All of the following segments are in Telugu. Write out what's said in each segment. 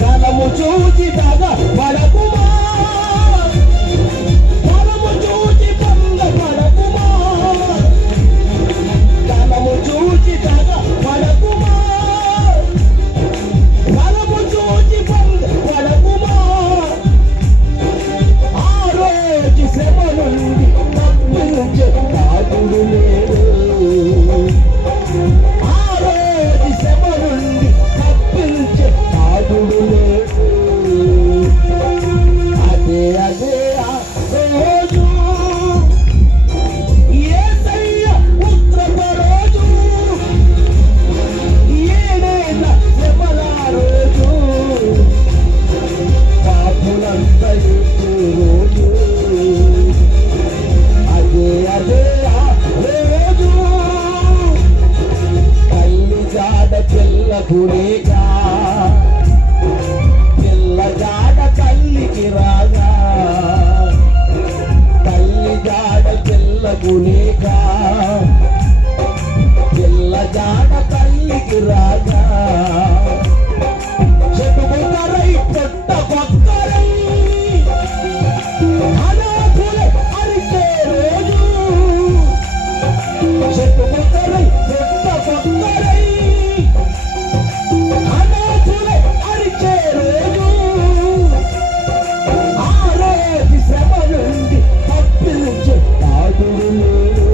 కలము చూచి తగ పడకుమా, కలము చూచి పొంగ పడకుమా, కలము చూచి తగ పడకుమా, కలము చూచి పొంగ పడకుమా. ఆ రోజు శ్రమ నుండి తప్పించే నాదుడు లేడు, ఆ రోజు శ్రమ నుండి తప్పించే నాదుడు లేడు. అదే అదే ఆ రోజు యేసయ్య ఉగ్రత రోజు, ఏడేళ్ళ శ్రమల రోజు, పాపులంతా ఎత్తు రోజు. అదే అదే ఆ రోజు తల్లి జాడ పిల్లకునేగా, పిల్ల జాడ తల్లికి రాగా, తల్లి జాడ పిల్లకునేగా, పిల్ల జాడ తల్లికి రాగా. చెట్టుకొక్కరై పొట్ట కొక్కరై అనాథులై అరిచే రోజు, చెట్టుకొక్కరై పొట్ట కొక్కరై అనాథులై అరిచే రోజు. ఆ రోజు శ్రమ నుండి తప్పించే నాదుడు లేడు,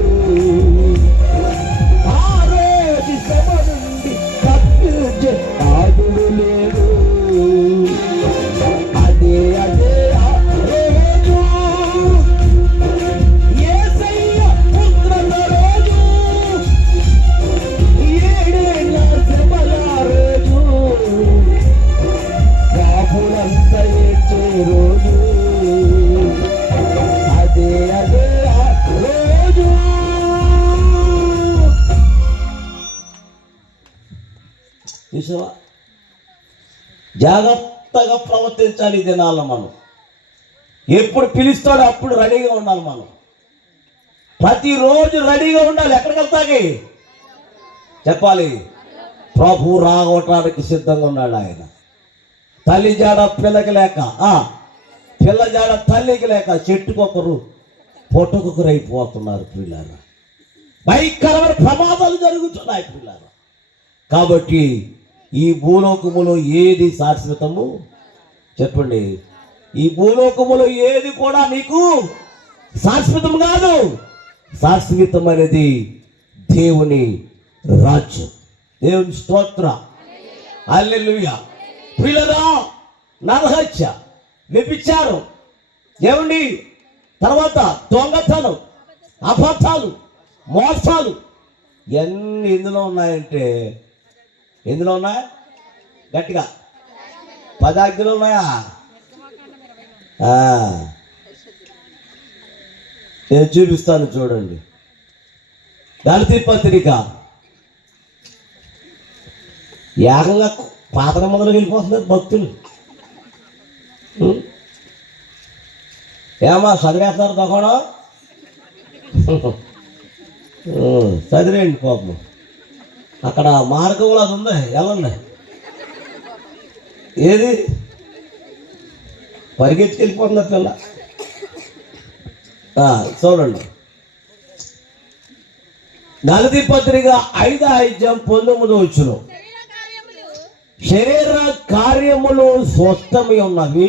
ఆ రోజు శ్రమ నుండి తప్పించే నాదుడు లేడు. అదే అదే ఆ రోజు యేసయ్య ఉగ్రత రోజు, ఏడేళ్ళ శ్రమల రోజు, పాపులంతా ఏడ్చే రోజు. అదే అదే ఆ రోజు. చూసావా, జాగ్రత్తగా ప్రవర్తించాలి ఈ దినాల్లో. మనం ఎప్పుడు పిలుస్తాడో అప్పుడు రెడీగా ఉండాలి. మనం ప్రతిరోజు రెడీగా ఉండాలి. ఎక్కడికి వెళ్తాకి చెప్పాలి, ప్రభు రావటానికి సిద్ధంగా ఉన్నాడు ఆయన. తల్లి జాడ పిల్లకి లేక, పిల్ల జాడ తల్లికి లేక చెట్టుకొకరు పొట్టుకొకరు అయిపోతున్నారు పిల్లలు. భయంకరమైన ప్రమాదాలు జరుగుతున్నాయి పిల్లలు. కాబట్టి ఈ భూలోకములో ఏది శాశ్వతము చెప్పండి, ఈ భూలోకములో ఏది కూడా నీకు శాశ్వతం కాదు. శాశ్వతమైనది దేవుని రాజ్యం. దేవుని స్తోత్ర, హల్లెలూయా. ప్రియులారా, నరహత్య, వ్యభిచారం, ఏమండి, తర్వాత దొంగతనం, అబద్ధాలు, మోసాలు ఎన్ని ఎందులో ఉన్నాయంటే, ఎందులో ఉన్నాయా గట్టిగా 10 ఆజ్ఞలు ఉన్నాయా? నేను చూపిస్తాను చూడండి. గలతీ పత్రిక ఏకంగా పాతక మొదలు వెళ్ళిపోతున్నారు భక్తులు. ఏమా చదివేస్తున్నారు తొక్కడం, చదివేయండి పాపం. అక్కడ మార్గంలో అది ఉంది, వెళ్ళండి. ఏది పరిగెత్తుకెళ్ళిపోతుంది పిల్ల. చూడండి, గలతీ పత్రిక 5:19 శరీర కార్యములు స్వస్థమై ఉన్నవి,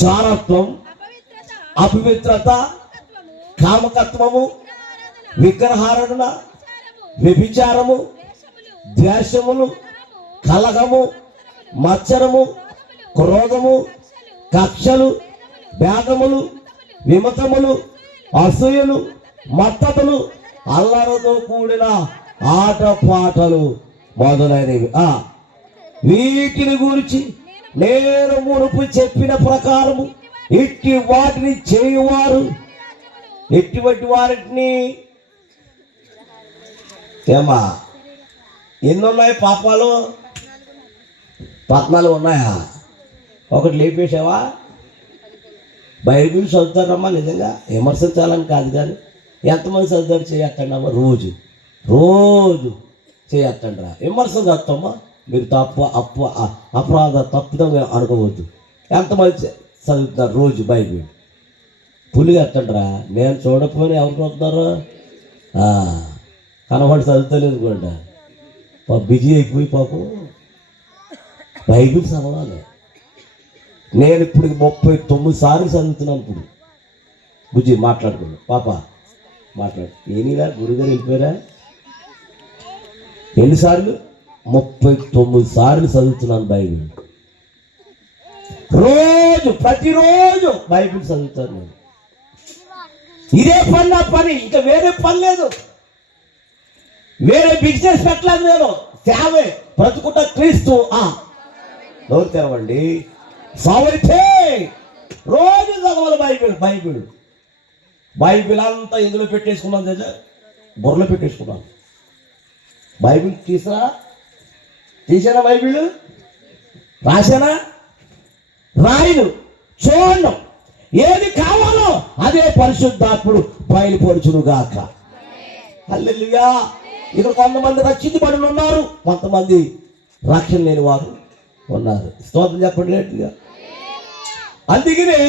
జారత్వం, అపవిత్రత, కామకత్వము, విగ్రహారాధన, వ్యభిచారము, ద్వేషములు, కలహము, మత్సరము, క్రోధము, కక్షలు, భేదములు, విమతములు, అసూయలు, మత్తతులు, అల్లరితో కూడిన ఆటపాటలు మొదలైనవి. వీటిని గురించి నేను మునుపు చెప్పిన ప్రకారము ఇట్టి వాటిని చేయువారు ఎటువంటి వారిని ఏమా ఎన్ని ఉన్నాయి పాపాలు? 14 ఉన్నాయా? ఒకటి లేపేసావా? బైబిల్ చదువుతారమ్మా, నిజంగా విమర్శించాలని కాదు, కానీ ఎంతమంది చదువుతారు చేయక్కడమ్మా? రోజు రోజు చేయొద్దండి రా. విమర్శ చేస్తామా మీరు అపరాధ తప్పుదం అనుకోవద్దు. ఎంతమంది చదువుతున్నారు రోజు బైబిల్? పులిగా ఎత్తండి రా. నేను చూడకపోయినా ఎవరు చూస్తున్నారు? కనబడి చదువుతలేదు కూడా బిజీ అయిపోయి పాపం బైబిల్ చదవాలి. నేను ఇప్పుడు 39 సార్లు చదువుతున్నాను. ఇప్పుడు బుజ్జి మాట్లాడుకున్నాను. పాప మాట్లాడు. ఏనిలా గురుగారు వెళ్ళిపోయారా? ఎన్నిసార్లు? 39 సార్లు చదువుతున్నాను బైబిల్. రోజు ప్రతిరోజు బైబిల్ చదువుతాను నేను. ఇదే పని నా పని, ఇంకా వేరే పని లేదు. వేరే బిజినెస్ పెట్టలేదు నేను. సేవే బ్రతుకుట క్రీస్తు. నోరు తెరవండి. సావరితే రోజు చదవాలి బైబిల్. బైబిల్ బైబిల్ అంతా ఎందులో పెట్టేసుకున్నాను తెలుసా? బుర్రలో పెట్టేసుకున్నాను. బైబిల్ తీసానా? బైబిల్ రాశానా? రాయను, చూడను. ఏది కావాలో అదే పరిశుద్ధాత్ముడు బయలుపరచును గాక. హల్లెలూయా. ఇక్కడ కొంతమంది రక్షించబడి ఉన్నారు, కొంతమంది రక్షణ లేని వారు ఉన్నారు. స్తోత్రం చెప్పండి గట్టిగా. అందుకనే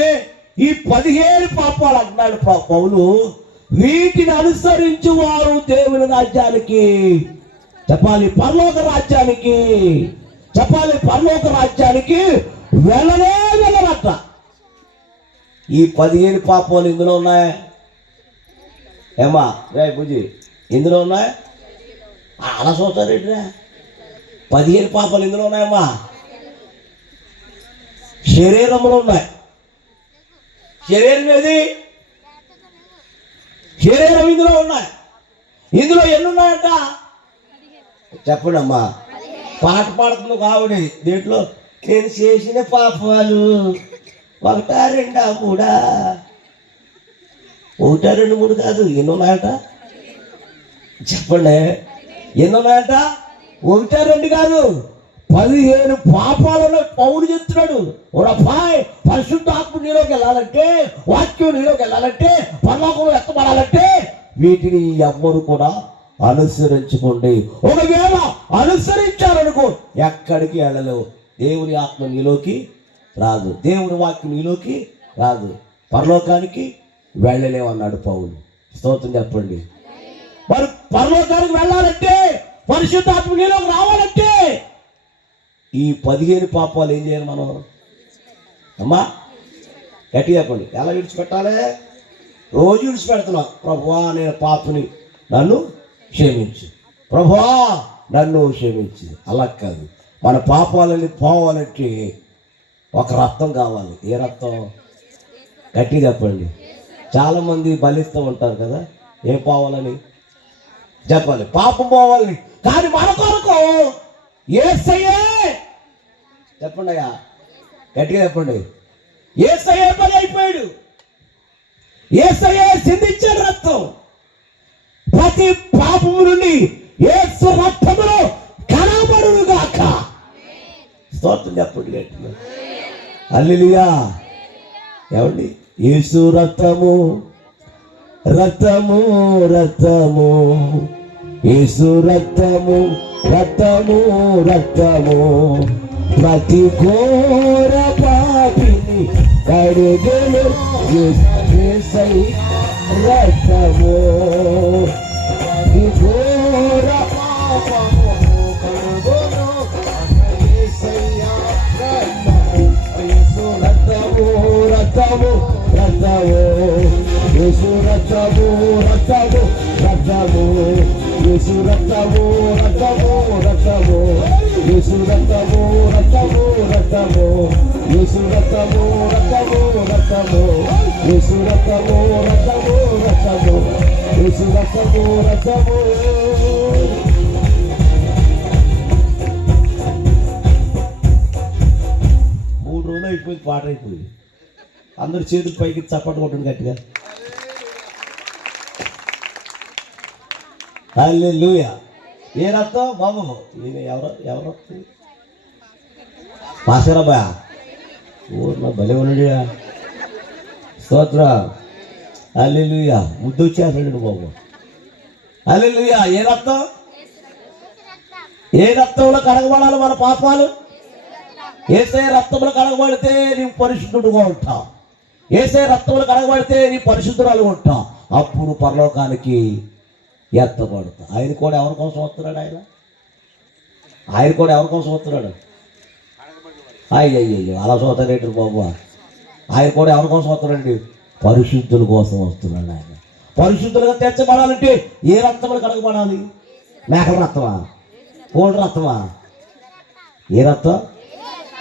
ఈ 17 పాపాలు అంటున్నాడు పౌలు. వీటిని అనుసరించు వారు దేవుని రాజ్యానికి, చెప్పాలి పరలోక రాజ్యానికి, చెప్పాలి పరలోక రాజ్యానికి వెళ్ళనే వెళ్ళరట. ఈ 17 పాపాలు ఇందులో ఉన్నాయా ఏమా? రే బుజ్జి, ఇందులో ఉన్నాయా? అలా చూస్తారేంటిరా? 17 పాపాలు ఇందులో ఉన్నాయమ్మా. శరీరంలో ఉన్నాయి. శరీరం ఏది? శరీరం ఇందులో ఉన్నాయి. ఇందులో ఎన్ని ఉన్నాయంట చెప్పండి అమ్మా. పాట పాడుతుంది కావుడి. దీంట్లో నేను చేసిన పాపాలు 1, 2, 3. 1, 2, 3 కాదు, ఎన్ని ఉన్నాయట చెప్పండి. ఎన్ని ఉన్నాయట? 1, 2 కాదు, 17 పాపాలను పౌలు చెప్తున్నాడు. ఓరపాయ్, పరిశుద్ధాత్మ నీలోకి వెళ్ళాలంటే, వాక్యం నీలోకి వెళ్ళాలంటే, పరలోకంలో ఎత్తబడాలంటే వీటిని ఎవ్వరు కూడా అనుసరించుకోండి. ఒకవేళ అనుసరించారనుకో ఎక్కడికి వెళ్ళలేవు. దేవుని ఆత్మ నీలోకి రాదు, దేవుని వాక్యం నీలోకి రాదు, పరలోకానికి వెళ్ళలేవు అన్నాడు పౌలు. స్తోత్రం చెప్పండి. మరి పరలోకానికి వెళ్ళాలంటే, పరిశుద్ధాత్మ నీలోకి రావాలంటే ఈ 17 పాపాలు ఏం చేయాలి మనం? అమ్మా గట్టి చెప్పండి. ఎలా విడిచిపెట్టాలి? రోజు విడిచిపెడుతున్నాం. ప్రభువా నేను పాపని, నన్ను క్షమించు. ప్రభువా నన్ను క్షమించు. అలా కాదు. మన పాపాలని పోవాలంటే ఒక రక్తం కావాలి. ఏ రక్తం? గట్టి చెప్పండి. చాలామంది బలిస్తూ ఉంటారు కదా, ఏం పోవాలని చెప్పాలి? పాపం పోవాలని. కానీ మన కొరకు యేసయ్యే, చెప్పండి అయ్యా గట్టిగా చెప్పండి, యేసయ్యే బలి అయిపోయాడు. యేసయ్యే సిందించాడు రక్తం. ప్రతి పాపము నుండి యేసు రక్తములో కనబడును గాక. స్తోత్రం చెప్పండి గట్టిగా. హల్లెలూయా. ఏమండి? యేసు రక్తము, రక్తము, రక్తము, యేసు రక్తము, రక్తము, రక్తము, ప్రతి ఘోర పాపిని కడుగును యేసయ్య రక్తము. ప్రతి ఘోర పాపము కడుగును యేసయ్య రక్తము. యేసు రక్తము, రక్తము, రక్తము, యేసు రక్తము, రక్తము, రక్తము, యేసు రక్తము, రక్తము, రక్తము, యేసు రక్తము, రక్తము, రక్తము, యేసు రక్తము, రక్తము, రక్తము, యేసు రక్తము, రక్తము, రక్తము, యేసు రక్తము, రక్తము. మూడు రోజులు అయిపోయింది, పాట అయిపోయింది. అందరు చేతులు పైకి చప్పట్లు కొట్టండి గట్టిగా. హల్లెలూయా. ఏ రక్తం బాబు? ఎవరు మాసరాబాయ్? నా భలే ఉన్నాడు. స్తోత్ర. హల్లెలూయా. ముద్దు వచ్చేసాడు బాబు. హల్లెలూయా. ఏ రక్తం? ఏ రక్తంలో కడగబడాలి మన పాపాలు? యేసయ్య రక్తంలో కడగబడితే నీవు పరిశుద్ధుడుగా ఉంటావు. యేసయ్య రక్తంలో కడగబడితే నీ పరిశుద్ధురాలు ఉంటావు. అప్పుడు పరలోకానికి ఎత్తబడతా. ఆయన కూడా ఎవరి కోసం వస్తున్నాడు? ఆయన కూడా ఎవరి కోసం వస్తున్నాడు? అయ్యయ్యో అలా చూస్తారేంటి బాబు? ఆయన కూడా ఎవరి కోసం వస్తున్నాడండి? పరిశుద్ధుల కోసం వస్తున్నాడు. ఆయన పరిశుద్ధులుగా తెచ్చబడాలంటే ఏ రక్తంలో కడగబడాలి? మేకల రక్తమా? కోడి రక్తమా? ఏ రక్తం?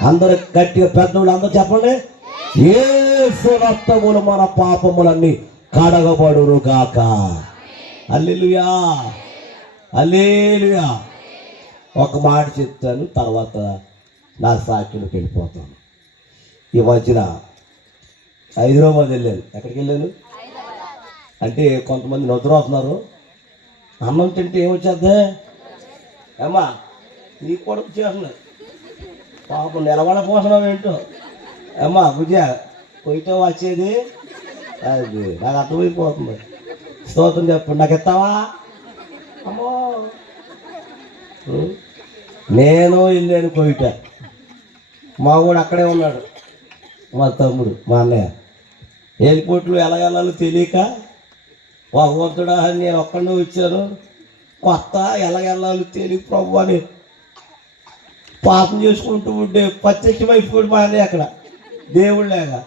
అందరు గట్టిగా పెద్దోళ్ళు అందరూ చెప్పండి. యేసు రక్తములు మన పాపములన్నీ కడగబడును గాక. హల్లెలూయా, హల్లెలూయా. ఒక మాట చెప్తాను, తర్వాత నా సాక్షిలోకి వెళ్ళిపోతాను. ఈ మధ్యన హైదరాబాద్ వెళ్ళాను. ఎక్కడికి వెళ్ళాను అంటే కొంతమంది నిద్ర వస్తున్నారు. అన్నం తింటే ఏమొచ్చేద్దే అమ్మా? నీకు కూడా వచ్చేస్తున్నాయి పాపం. నిలబడపోతున్నావు ఏంటో అమ్మా? భుజ పోయితే వచ్చేది అది నాకు అర్థమైపోతుంది. స్తోత్రం చెప్పండి. నాకు ఇస్తావా అమ్మో? నేను వెళ్ళాను కోయిట. మా వాడు అక్కడే ఉన్నాడు, మా తమ్ముడు, మా అన్నయ్య. ఎయిర్పోర్ట్లో ఎలా వెళ్ళాలో తెలియక భగవంతుడా అని నేను ఒక్కడే వచ్చాను. కొత్త ఎలా వెళ్ళాలో తెలియక ప్రభు అని పాపం చేసుకుంటూ ఉంటే ప్రత్యక్షమైపోయాడు మా అన్నయ్య అక్కడ దేవుళ్ళేగా.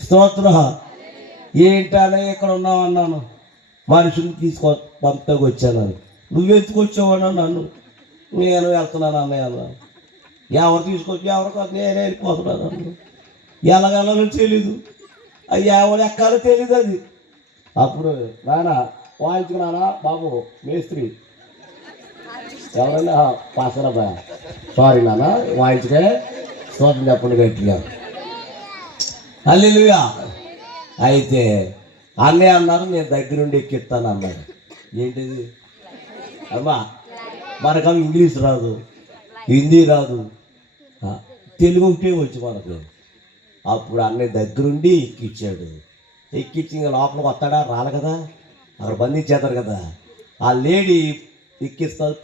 స్తోత్రం. ఏంటనే ఇక్కడ ఉన్నావు అన్నాను. మనుషుని పంపకు వచ్చాను. నువ్వెందుకు వచ్చావన్నా నన్ను? నేను వెళ్తున్నాను అన్నయ్య అన్నాను. ఎవరు తీసుకొచ్చి ఎవరికో నేనే వెళ్ళిపోతున్నాను అన్ను. ఎలాగెళ్ళాలో తెలీదు, అవి ఎవరు ఎక్కాలో తెలీదు. అది అప్పుడు నాన్న వాయించుకున్నానా బాబు మేస్త్రి ఎవరైనా పాసరాబాయ్ సారీ నాన్న వాయించుకే స్తోత్రం చెప్పండి గట్టిగా. హల్లెలూయా. అయితే అన్నయ్య అన్నారు నేను దగ్గరుండి ఎక్కిస్తాను అన్నాడు. ఏంటిది అమ్మా? మనకు ఇంగ్లీష్ రాదు, హిందీ రాదు, తెలుగు ఒకటే వచ్చి మనకు. అప్పుడు అన్నయ్య దగ్గరుండి ఎక్కిచ్చాడు. ఎక్కించి ఇంకా లోపలికి వస్తాడా? రాలి కదా, అక్కడ బంధించేస్తారు కదా. ఆ లేడీ ఎక్కిస్తుంది,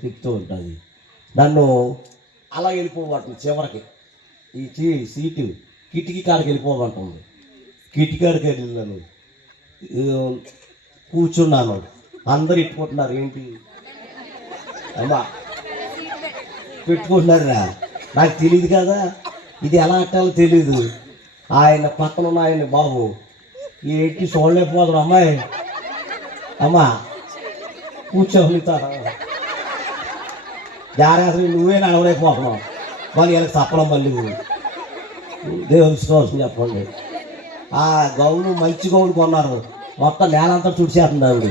తిప్పుతూ ఉంటుంది. నన్ను అలా వెళ్ళిపోమంటుంది చివరికి. ఈ సీటు కిటికీ కాడికి వెళ్ళిపోమంటుంది. కిటికీ కాడికి వెళ్ళాను, కూర్చున్నాను. అందరు ఇట్టుకుంటున్నారు. ఏంటి అమ్మా పెట్టుకుంటున్నారా? నాకు తెలియదు కదా, ఇది ఎలా అట్టాలో తెలీదు. ఆయన పక్కన ఉన్న ఆయన బాబు ఏంటి చూడలేకపోతున్నాడు. అమ్మాయి అమ్మా కూర్చోనితా జాగ్రత్త, నువ్వే నడవలేకపోతున్నావు. మళ్ళీ వీళ్ళకి చెప్పడం మళ్ళీ దేవుని స్తోత్రం చెప్పండి. ఆ గౌను మంచి గౌను కొన్నారు, మొత్తం నేలంతా చుడిచేస్తుంది ఆవిడ.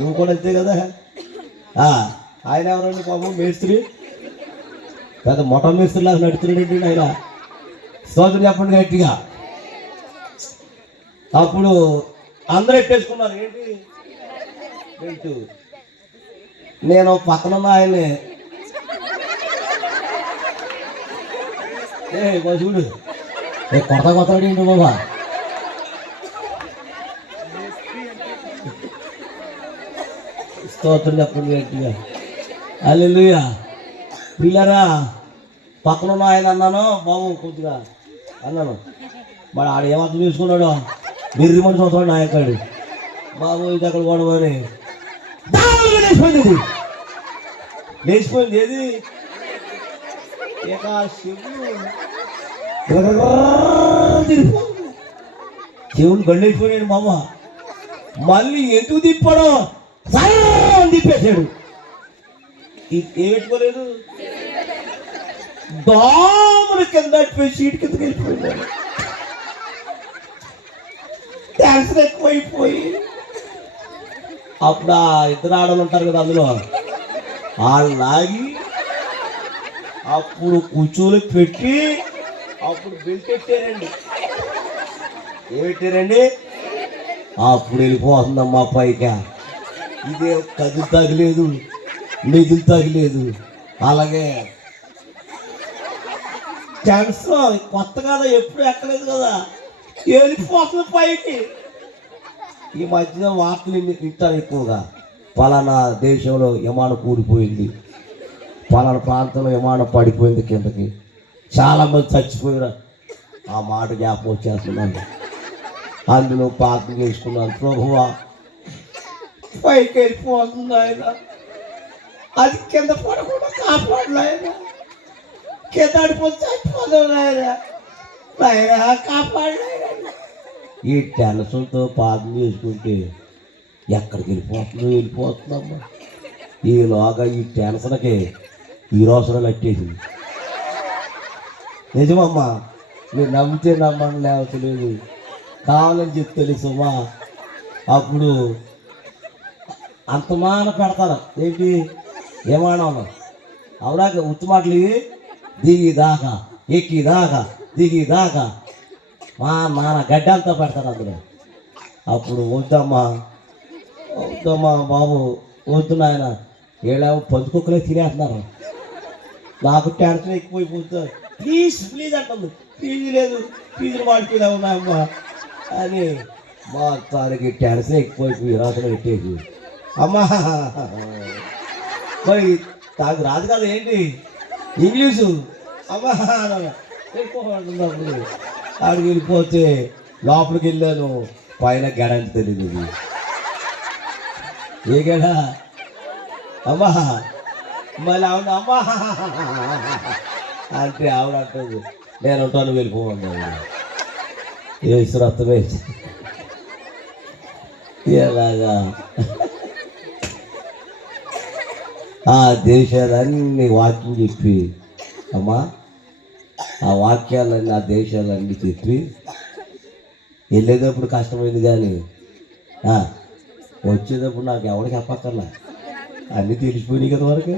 నువ్వు కూడా అంతే కదా. ఆయన ఎవరండి పాపం? మేస్త్రి, పెద్ద మొట్ట మేస్త్రి లాగా నడుతున్నాడు ఆయన. స్తోత్రం చెప్పండి గట్టిగా. అప్పుడు అందరూ ఎట్టేసుకున్నారు. ఏంటి ఏంటి? నేను పక్కనున్న ఆయన్ని చూడు కొడతాడు ఏంటి బాబా? స్తోత్రం చెప్పండి గట్టిగా. హల్లెలూయా. పిల్లరా పక్కనున్న ఆయన అన్నాను బాబు కొద్దిగా అన్నాను. మరి ఆడ ఏమర్థం చూసుకున్నాడు? బిర్రి మనిషి అవుతాడు నాయకుడు. బాబు ఇది అక్కడ గొడవని లేచిపోయింది. లేచిపోయింది ఏది? చెవులు గళ్ళేసిపోయాడు మామ. మళ్ళీ ఎందుకు తిప్పాడో తిప్పేశాడు. ఏం పెట్టుకోలేదు, దోమలు కింద సీట్ కిందకి వెళ్ళిపోయాడు. క్యాన్సర్ ఎక్కువైపోయి అప్పుడు ఆ ఇద్దరు ఆడలు ఉంటారు కదా, అందులో వాళ్ళు లాగి అప్పుడు కూర్చోలు పెట్టి అప్పుడు బెల్ట్ పెట్టారండి. ఏం పెట్టారండి? అప్పుడు వెళ్ళిపోతుందమ్మా పైగా. ఇదే కదులు తగలేదు, మెదులు తగలేదు. అలాగే క్యాన్సర్ కొత్త కదా, ఎప్పుడు ఎక్కలేదు కదా, వెళ్ళిపోతుంది పైకి. ఈ మధ్యన వార్తలు వింటారు ఎక్కువగా. పలానా దేశంలో విమానం కూలిపోయింది, పలానా ప్రాంతంలో విమానం పడిపోయింది కిందకి, చాలామంది చచ్చిపోయారు. ఆ మాట జ్ఞాపకం వచ్చేస్తున్నాను. అందులో ప్రార్థన చేసుకున్నాను, ప్రభువా పైకి వెళ్ళిపోతుంది ఆయన, అది కింద పడకుండా కాపాడలే ఆయన, కింద పడిపోతే చచ్చిపోతుంది ఆయన, ఆయన కాపాడలే. ఈ టెన్షన్తో ప్రార్థన చేసుకుంటే ఎక్కడికి వెళ్ళిపోతుందమ్మా. ఈలోగా ఈ టెన్షన్కి ఈ రోజున కట్టేసింది. నిజమమ్మా, మీరు నమ్మితే నమ్మని లేవట్లేదు, కావాలని చెప్తే సుమా. అప్పుడు అంతమాన పెడతాను ఏంటి ఏమానం అవునాక ఉత్తి మాటలు ఇవి, దిగి దాకా ఎక్కి దాకా దిగి దాకా మా నాన్న గడ్డి అంతా పెడతారు అందులో. అప్పుడు వద్దమ్మా బాబు వద్దు నాయన, వీళ్ళేమో పంచుకొక్కలే తినేస్తున్నారు, నాకు టెన్షన్ ఎక్కువైపోతుంది, ప్లీజ్ అంటుంది. ఫీజు లేదు, ఫీజులు మాడిపోయినా ఉన్నాయమ్మా అని మొత్తానికి టెన్షన్ ఎక్కువైపోయి రాత్రి పెట్టేసి, అమ్మా మరి నాకు రాదు కదా ఏంటి ఇంగ్లీషు, అమ్మా వెళ్ళిపోతున్నప్పుడు ఆడికి వెళ్ళిపోతే లోపలికి వెళ్ళాను, పైన గడంటే తెలియదు ఏ గడ, అమ్మా మళ్ళీ ఆవిడ అమ్మా అంటే ఆవిడ అంటుంది నేను ఉంటాను వెళ్ళిపోమన్నా. ఏ శ్రద్ధమే ఎలాగా ఆ దేశాలన్నీ వాక్యం చెప్పి, అమ్మా ఆ వాక్యాలన్నీ ఆ దేశాలన్నీ చెప్పి వెళ్ళేటప్పుడు కష్టమైంది, కానీ వచ్చేటప్పుడు నాకు ఎవరికి చెప్పక్కర్లా, అన్నీ తెలిసిపోయినాయి కదా వరకు.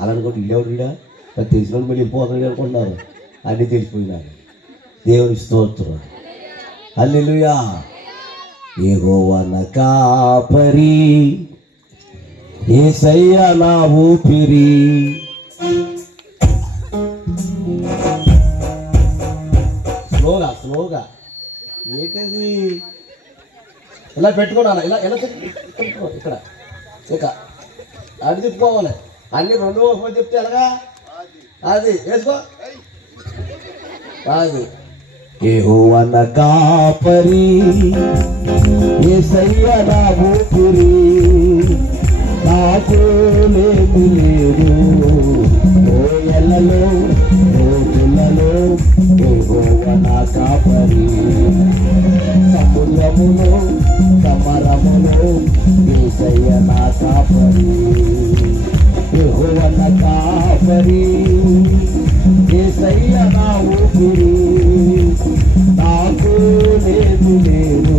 అలానుకోండి ఇల్లెవడిడా తెలిసిన మళ్ళీ వెళ్ళిపోతాడు అనుకుంటున్నారు, అన్నీ తెలిసిపోయినారు. దేవుని స్తోత్రం, హల్లెలూయా. యెహోవా నా కాపరి, యేసయ్య నా ఊపిరి. స్లోగా ఏంటది ఇలా పెట్టుకున్నాను, ఇలా ఇలా ఇక్కడ ఇక అది తిప్పుకోవాలి, అన్ని రెండు ఒకటి చెప్తే ఎలాగా అది వేసుకో. అది యెహోవా నా కాపరి, యేసయ్య నా ఊపిరి, నాకు లేమి లేదు, లోయలలో లోతులలో యెహోవా నా కాపరి, సముద్రములో సమరములో యేసయ్య నా కాపరి, యెహోవా నా కాపరి, యేసయ్య నా ఊపిరి, నాకు లేదు లేదు,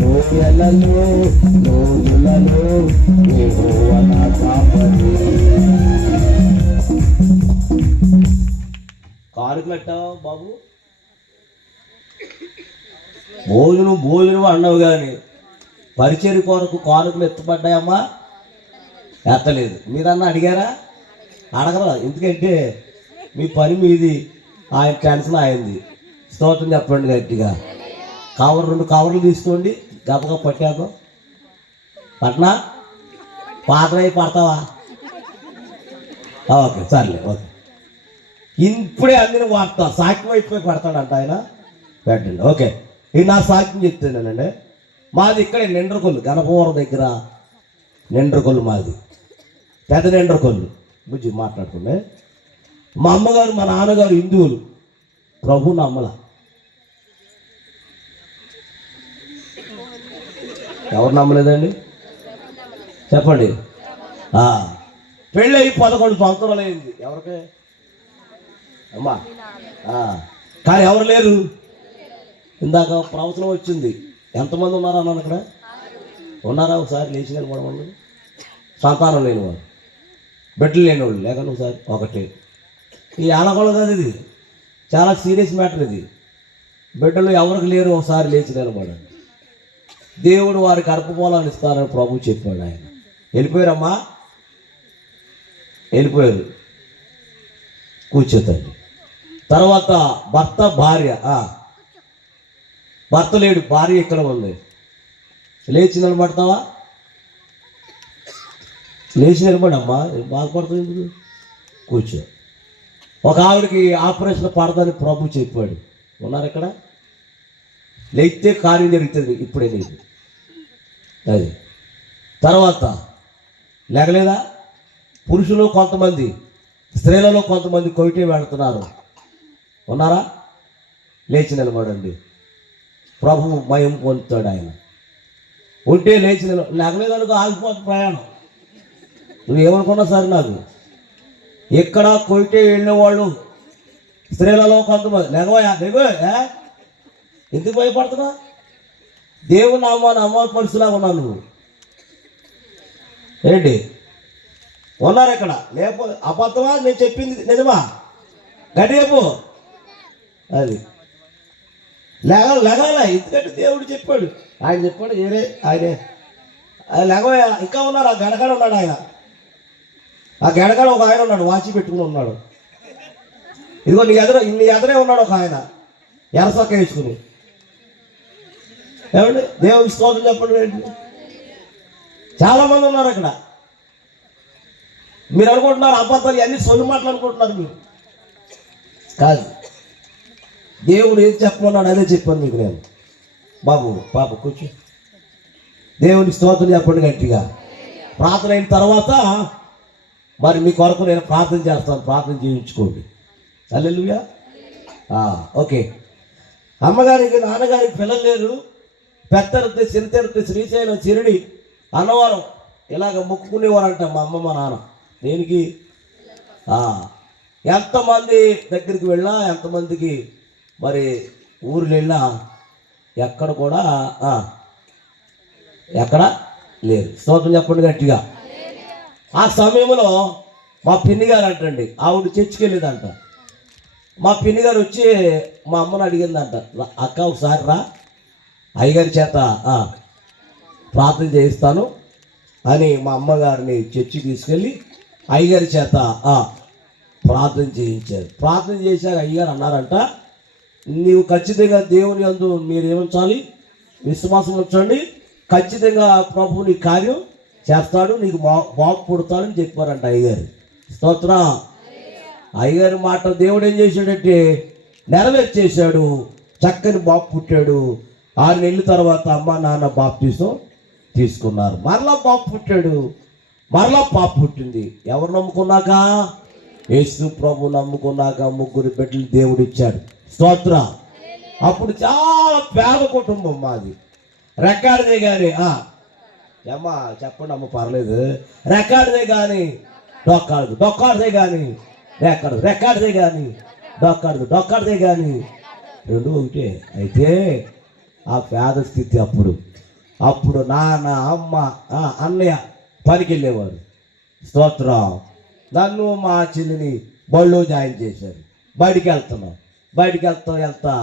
లోయలలో లోతులలో యెహోవా నా కాపరి. కారుకు పెట్టావా బాబు, భోజనం అన్నావు, కానీ పరిచయం కొరకు కానుకలు ఎత్తపడ్డాయమ్మా, ఎత్తలేదు. మీరన్నా అడిగారా? అడగరా, ఎందుకంటే మీ పని మీది, ఆయన టెన్షన్ అయింది. స్తోత్రం చెప్పండి గట్టిగా. రెండు కవర్లు తీసుకోండి, గబగా పట్టాక పట్నా పాతవై పడతావా? ఓకే సర్లే, ఓకే. ఇప్పుడే అన్ని వార్త సాక్ష్యం అయిపోయి పడతాడంట ఆయన, పెట్టండి. ఓకే, ఇది నా సాక్ష్యం చెప్తానండి. మాది ఇక్కడే నిండ్రకొల్లు, గణపవరం దగ్గర నిండ్రకొల్లు మాది, పెద్ద నిండ్రకొల్లు. బుజ్జి మాట్లాడుకుంటే మా అమ్మగారు మా నాన్నగారు హిందువులు, ప్రభు నమ్మల. ఎవరు నమ్మలేదండి చెప్పండి. పెళ్ళి 11 సంవత్సరాలు అయింది ఎవరికి అమ్మా, కానీ ఎవరు లేరు. ఇందాక ప్రవచనం వచ్చింది, ఎంతమంది ఉన్నారా అన్నాను అక్కడ, ఉన్నారా? ఒకసారి లేచి కనపడమండి. సంతానం లేని వారు, బిడ్డలు లేని వాళ్ళు లేకుండా ఒకసారి ఒకటి. ఈ ఆనగోళం కాదు, ఇది చాలా సీరియస్ మ్యాటర్. ఇది బిడ్డలు ఎవరికి లేరు, ఒకసారి లేచి నిలబడండి. దేవుడు వారి గర్భఫలాన్ని ఇస్తారని ప్రభు చెప్పాడు. ఆయన వెళ్ళిపోయారమ్మా, వెళ్ళిపోయారు. కూర్చోతండి. తర్వాత భర్త భార్య, భర్త లేడు, భార్య ఇక్కడ ఉంది. లేచి నిలబడతావా? లేచి నిలబడమ్మా, బాధపడుతుంది ఎందుకు? కూర్చో. ఒక ఆవిడకి ఆపరేషన్ పడదని ప్రభు చెప్పాడు. ఉన్నారు ఇక్కడ? లేస్తే కార్యం జరుగుతుంది ఇప్పుడే నీకు. అది తర్వాత లేకలేదా? పురుషులు కొంతమంది, స్త్రీలలో కొంతమంది కొయిటే వెళుతున్నారు. ఉన్నారా? లేచి నిలబడండి, ప్రభువు మయం పొందుతాడు ఆయన. ఉంటే లేచి లేకలేదనుకో ఆగిపోతుంది ప్రయాణం. నువ్వేమనుకున్నా సరే నాకు ఇక్కడ కొయిటే వెళ్ళిన వాళ్ళు స్త్రీలలో కొంతమంది లేకపోయా ఎందుకు భయపడుతున్నా? దేవుని నామాన్ని అమలుపరుచులాగా ఉన్నావు నువ్వు. ఏంటి ఉన్నారు ఇక్కడ? లేకపోతే అబద్ధమా నేను చెప్పింది నిజమా? గడియపు అది లెగాల. ఎందుకంటే దేవుడు చెప్పాడు, ఆయన చెప్పాడు ఏరే ఆయనే లెగవా. ఇంకా ఉన్నారు, ఆ గడగడ ఉన్నాడు ఆయన. ఆ గడగడ ఒక ఆయన ఉన్నాడు, వాచి పెట్టుకుని ఉన్నాడు. ఇదిగో నీ ఎదరే ఉన్నాడు ఒక ఆయన ఎరసొక్క వేసుకుని. ఏమండి దేవుని స్తోత్రం చెప్పండి. ఏంటి చాలా మంది ఉన్నారు అక్కడ. మీరు అనుకుంటున్నారు అబద్ధాలు అన్ని సొల్లు మాటలు అనుకుంటున్నారు. మీరు కాదు, దేవుడు ఏం చెప్పమన్నాడు అదే చెప్పాను మీకు నేను. బాబు పాప కూర్చో. దేవుని స్తోత్రం చెప్పండి గట్టిగా. ప్రార్థన అయిన తర్వాత మరి మీ కొరకు నేను ప్రార్థన చేస్తాను, ప్రార్థన చేయించుకోండి. హల్లెలూయా. ఓకే. అమ్మగారికి నాన్నగారికి పిల్లలు లేరు. పెద్దరితే చిన్నతెరితే శ్రీశైలం చిరుడి అన్నవరం ఇలాగ మొక్కుకునేవారంట మా అమ్మ మా నాన్న. దేనికి? ఎంతమంది దగ్గరికి వెళ్ళినా, ఎంతమందికి మరి ఊరు వెళ్ళినా ఎక్కడ కూడా ఎక్కడ లేరు. స్తోత్రం చెప్పండి గట్టిగా. ఆ సమయంలో మా పిన్ని గారు అంటండి, ఆవిడ చర్చికి వెళ్ళేదంట. మా పిన్ని గారు వచ్చి మా అమ్మని అడిగిందంట, అక్క ఒకసారి రా, అయ్యగారి చేత ప్రార్థన చేయిస్తాను అని మా అమ్మగారిని చర్చికి తీసుకెళ్ళి అయ్యగారి చేత ప్రార్థన చేయించారు. ప్రార్థన చేశాక అయ్యగారు అన్నారంట, నీవు ఖచ్చితంగా దేవుని యందు మీరు ఏమించాలి? విశ్వాసం ఉంచండి, ఖచ్చితంగా ప్రభు నీ కార్యం చేస్తాడు, నీకు బాగు పుడతాడని చెప్పారంట అయ్యగారు. స్తోత్రం. అయ్యగారి మాట దేవుడు ఏం చేశాడంటే నెరవేర్చేశాడు. చక్కని బాబు పుట్టాడు. 6 నెలల తర్వాత అమ్మ నాన్న బాప్తీసం తీసుకున్నారు. మరలా బాబు పుట్టాడు, మరలా పాప పుట్టింది. ఎవరు నమ్ముకున్నాక? యేసు ప్రభు నమ్ముకున్నాక 3 బిడ్డలు దేవుడు ఇచ్చాడు. స్తోత్రం. అప్పుడు చాలా పేద కుటుంబం మాది. రెక్కాడిదే కానీ అమ్మా చెప్పండి అమ్మ పర్లేదు. రెక్కాడిదే కానీ డొక్కాడదు, డొక్కాడిదే కానీ రెక్కాడదు, రెక్కాడిదే కానీ డొక్కాడదు, డొక్కాడిదే కానీ రెండు ఒకటే. అయితే ఆ పేద స్థితి అప్పుడు నాన్న అమ్మ అన్నయ్య పనికి వెళ్ళేవారు. స్తోత్రం. నన్ను మా చెల్లిని బళ్ళో జాయిన్ చేశారు. బయటికి వెళ్తా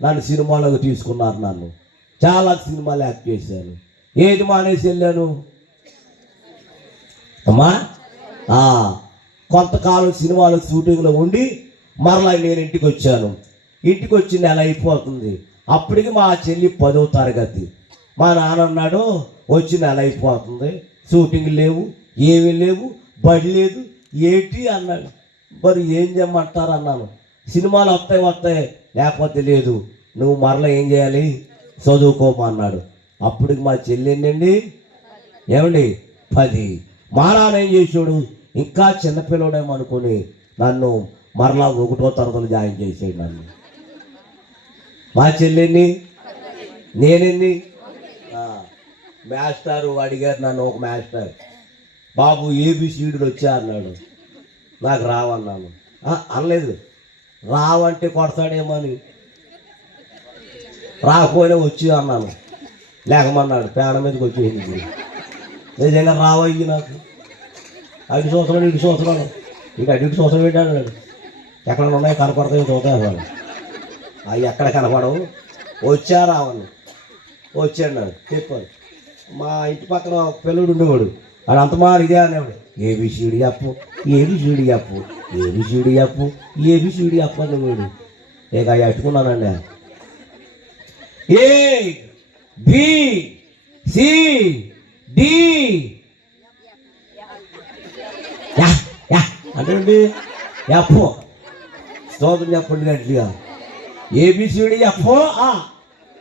నన్ను సినిమాలోకి తీసుకున్నారు. నన్ను చాలా సినిమాలు యాక్ట్ చేశాను. ఏది మానేసి వెళ్ళాను అమ్మా? కొంతకాలం సినిమాలో షూటింగ్లో ఉండి మరలా నేను ఇంటికి వచ్చాను. ఇంటికి వచ్చి నెల అయిపోతుంది. అప్పటికి మా చెల్లి 10వ తరగతి. మా నాన్న అన్నాడు, వచ్చి నెల అయిపోతుంది, షూటింగ్ లేవు, ఏమీ లేవు, బడి లేదు, ఏంటి అన్నాడు. మరి ఏం చేయమంటారు అన్నాను. సినిమాలు వస్తాయి లేకపోతే లేదు, నువ్వు మరలా ఏం చేయాలి? చదువుకోమన్నాడు. అప్పటికి మా చెల్లి ఏంటండి ఏమండి 10. మా నాన్న ఏం చేసాడు, ఇంకా చిన్నపిల్లడేమో అనుకుని నన్ను మరలా 1వ తరగతిలో జాయిన్ చేసాడు. నన్ను మా చెల్లిని నేనెన్ని మాస్టారు అడిగారు నన్ను. ఒక మాస్టర్, బాబు ఏబిసిడీలు వచ్చా అన్నాడు. నాకు రావన్నాను. అనలేదు, రావంటే కొడతాడేమో అని. రాకపోయినా వచ్చి అన్నాను. లేకమన్నాడు, పేడ మీదకి వచ్చేసింది. నిజంగా రావయ్యి నాకు 5 సంవత్సరాలు 7 సంవత్సరాలు ఇంకా 2 సంవత్సరాలు పెట్టాడు. ఎక్కడ ఉన్నాయి కనపడతాయి చూద్దాం అన్నాడు. అవి ఎక్కడ కనపడవు, వచ్చా రావను. వచ్చాడు నాడు చెప్పాను. మా ఇంటి పక్కన పిల్లడు ఉండేవాడు, వాడు అంత మాట ఇదే అనేవాడు, ఏబిసిడి చెప్పు, ఏబిసిడి చెప్పు, ఏబిసిడి చెప్పు, ఏబిసిడి చెప్పు అనేవాడు. ఇక అవి అట్టుకున్నానండి. ఏ బి సి డి అంటే ఏంటి? ఎఫ్. స్తోత్రం చెప్పండి గట్టిగా. A B C D F.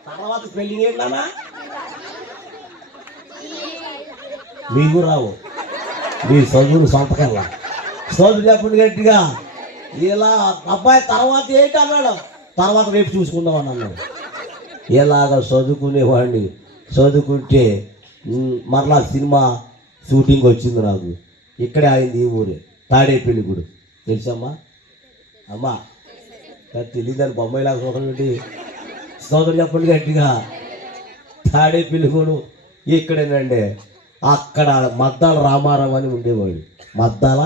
తర్వాత స్పెల్లింగ్ ఏంటన్నా? మీకు రావు, మీ చదువులు సొంతకల్లా. స్తోత్రం చెప్పండి గట్టిగా. ఇలా అబ్బాయి తర్వాత ఏంటి అన్నాడు? తర్వాత రేపు చూసుకుందామని అన్నాడు. ఇలాగ చదువుకునేవాడిని. చదువుకుంటే మరలా సినిమా షూటింగ్ వచ్చింది నాకు. ఇక్కడే అయింది, ఈ ఊరే, తాడేపల్లి గుడి. తెలుసమ్మా? అమ్మా తెలియదని బొమ్మాయిలాగా చూడండి. స్తోత్రం చెప్పండి గట్టిగా. తాడేపల్లి గుడి ఇక్కడేనండి. అక్కడ మద్దాల రామారావు అని ఉండేవాడు. మద్దాల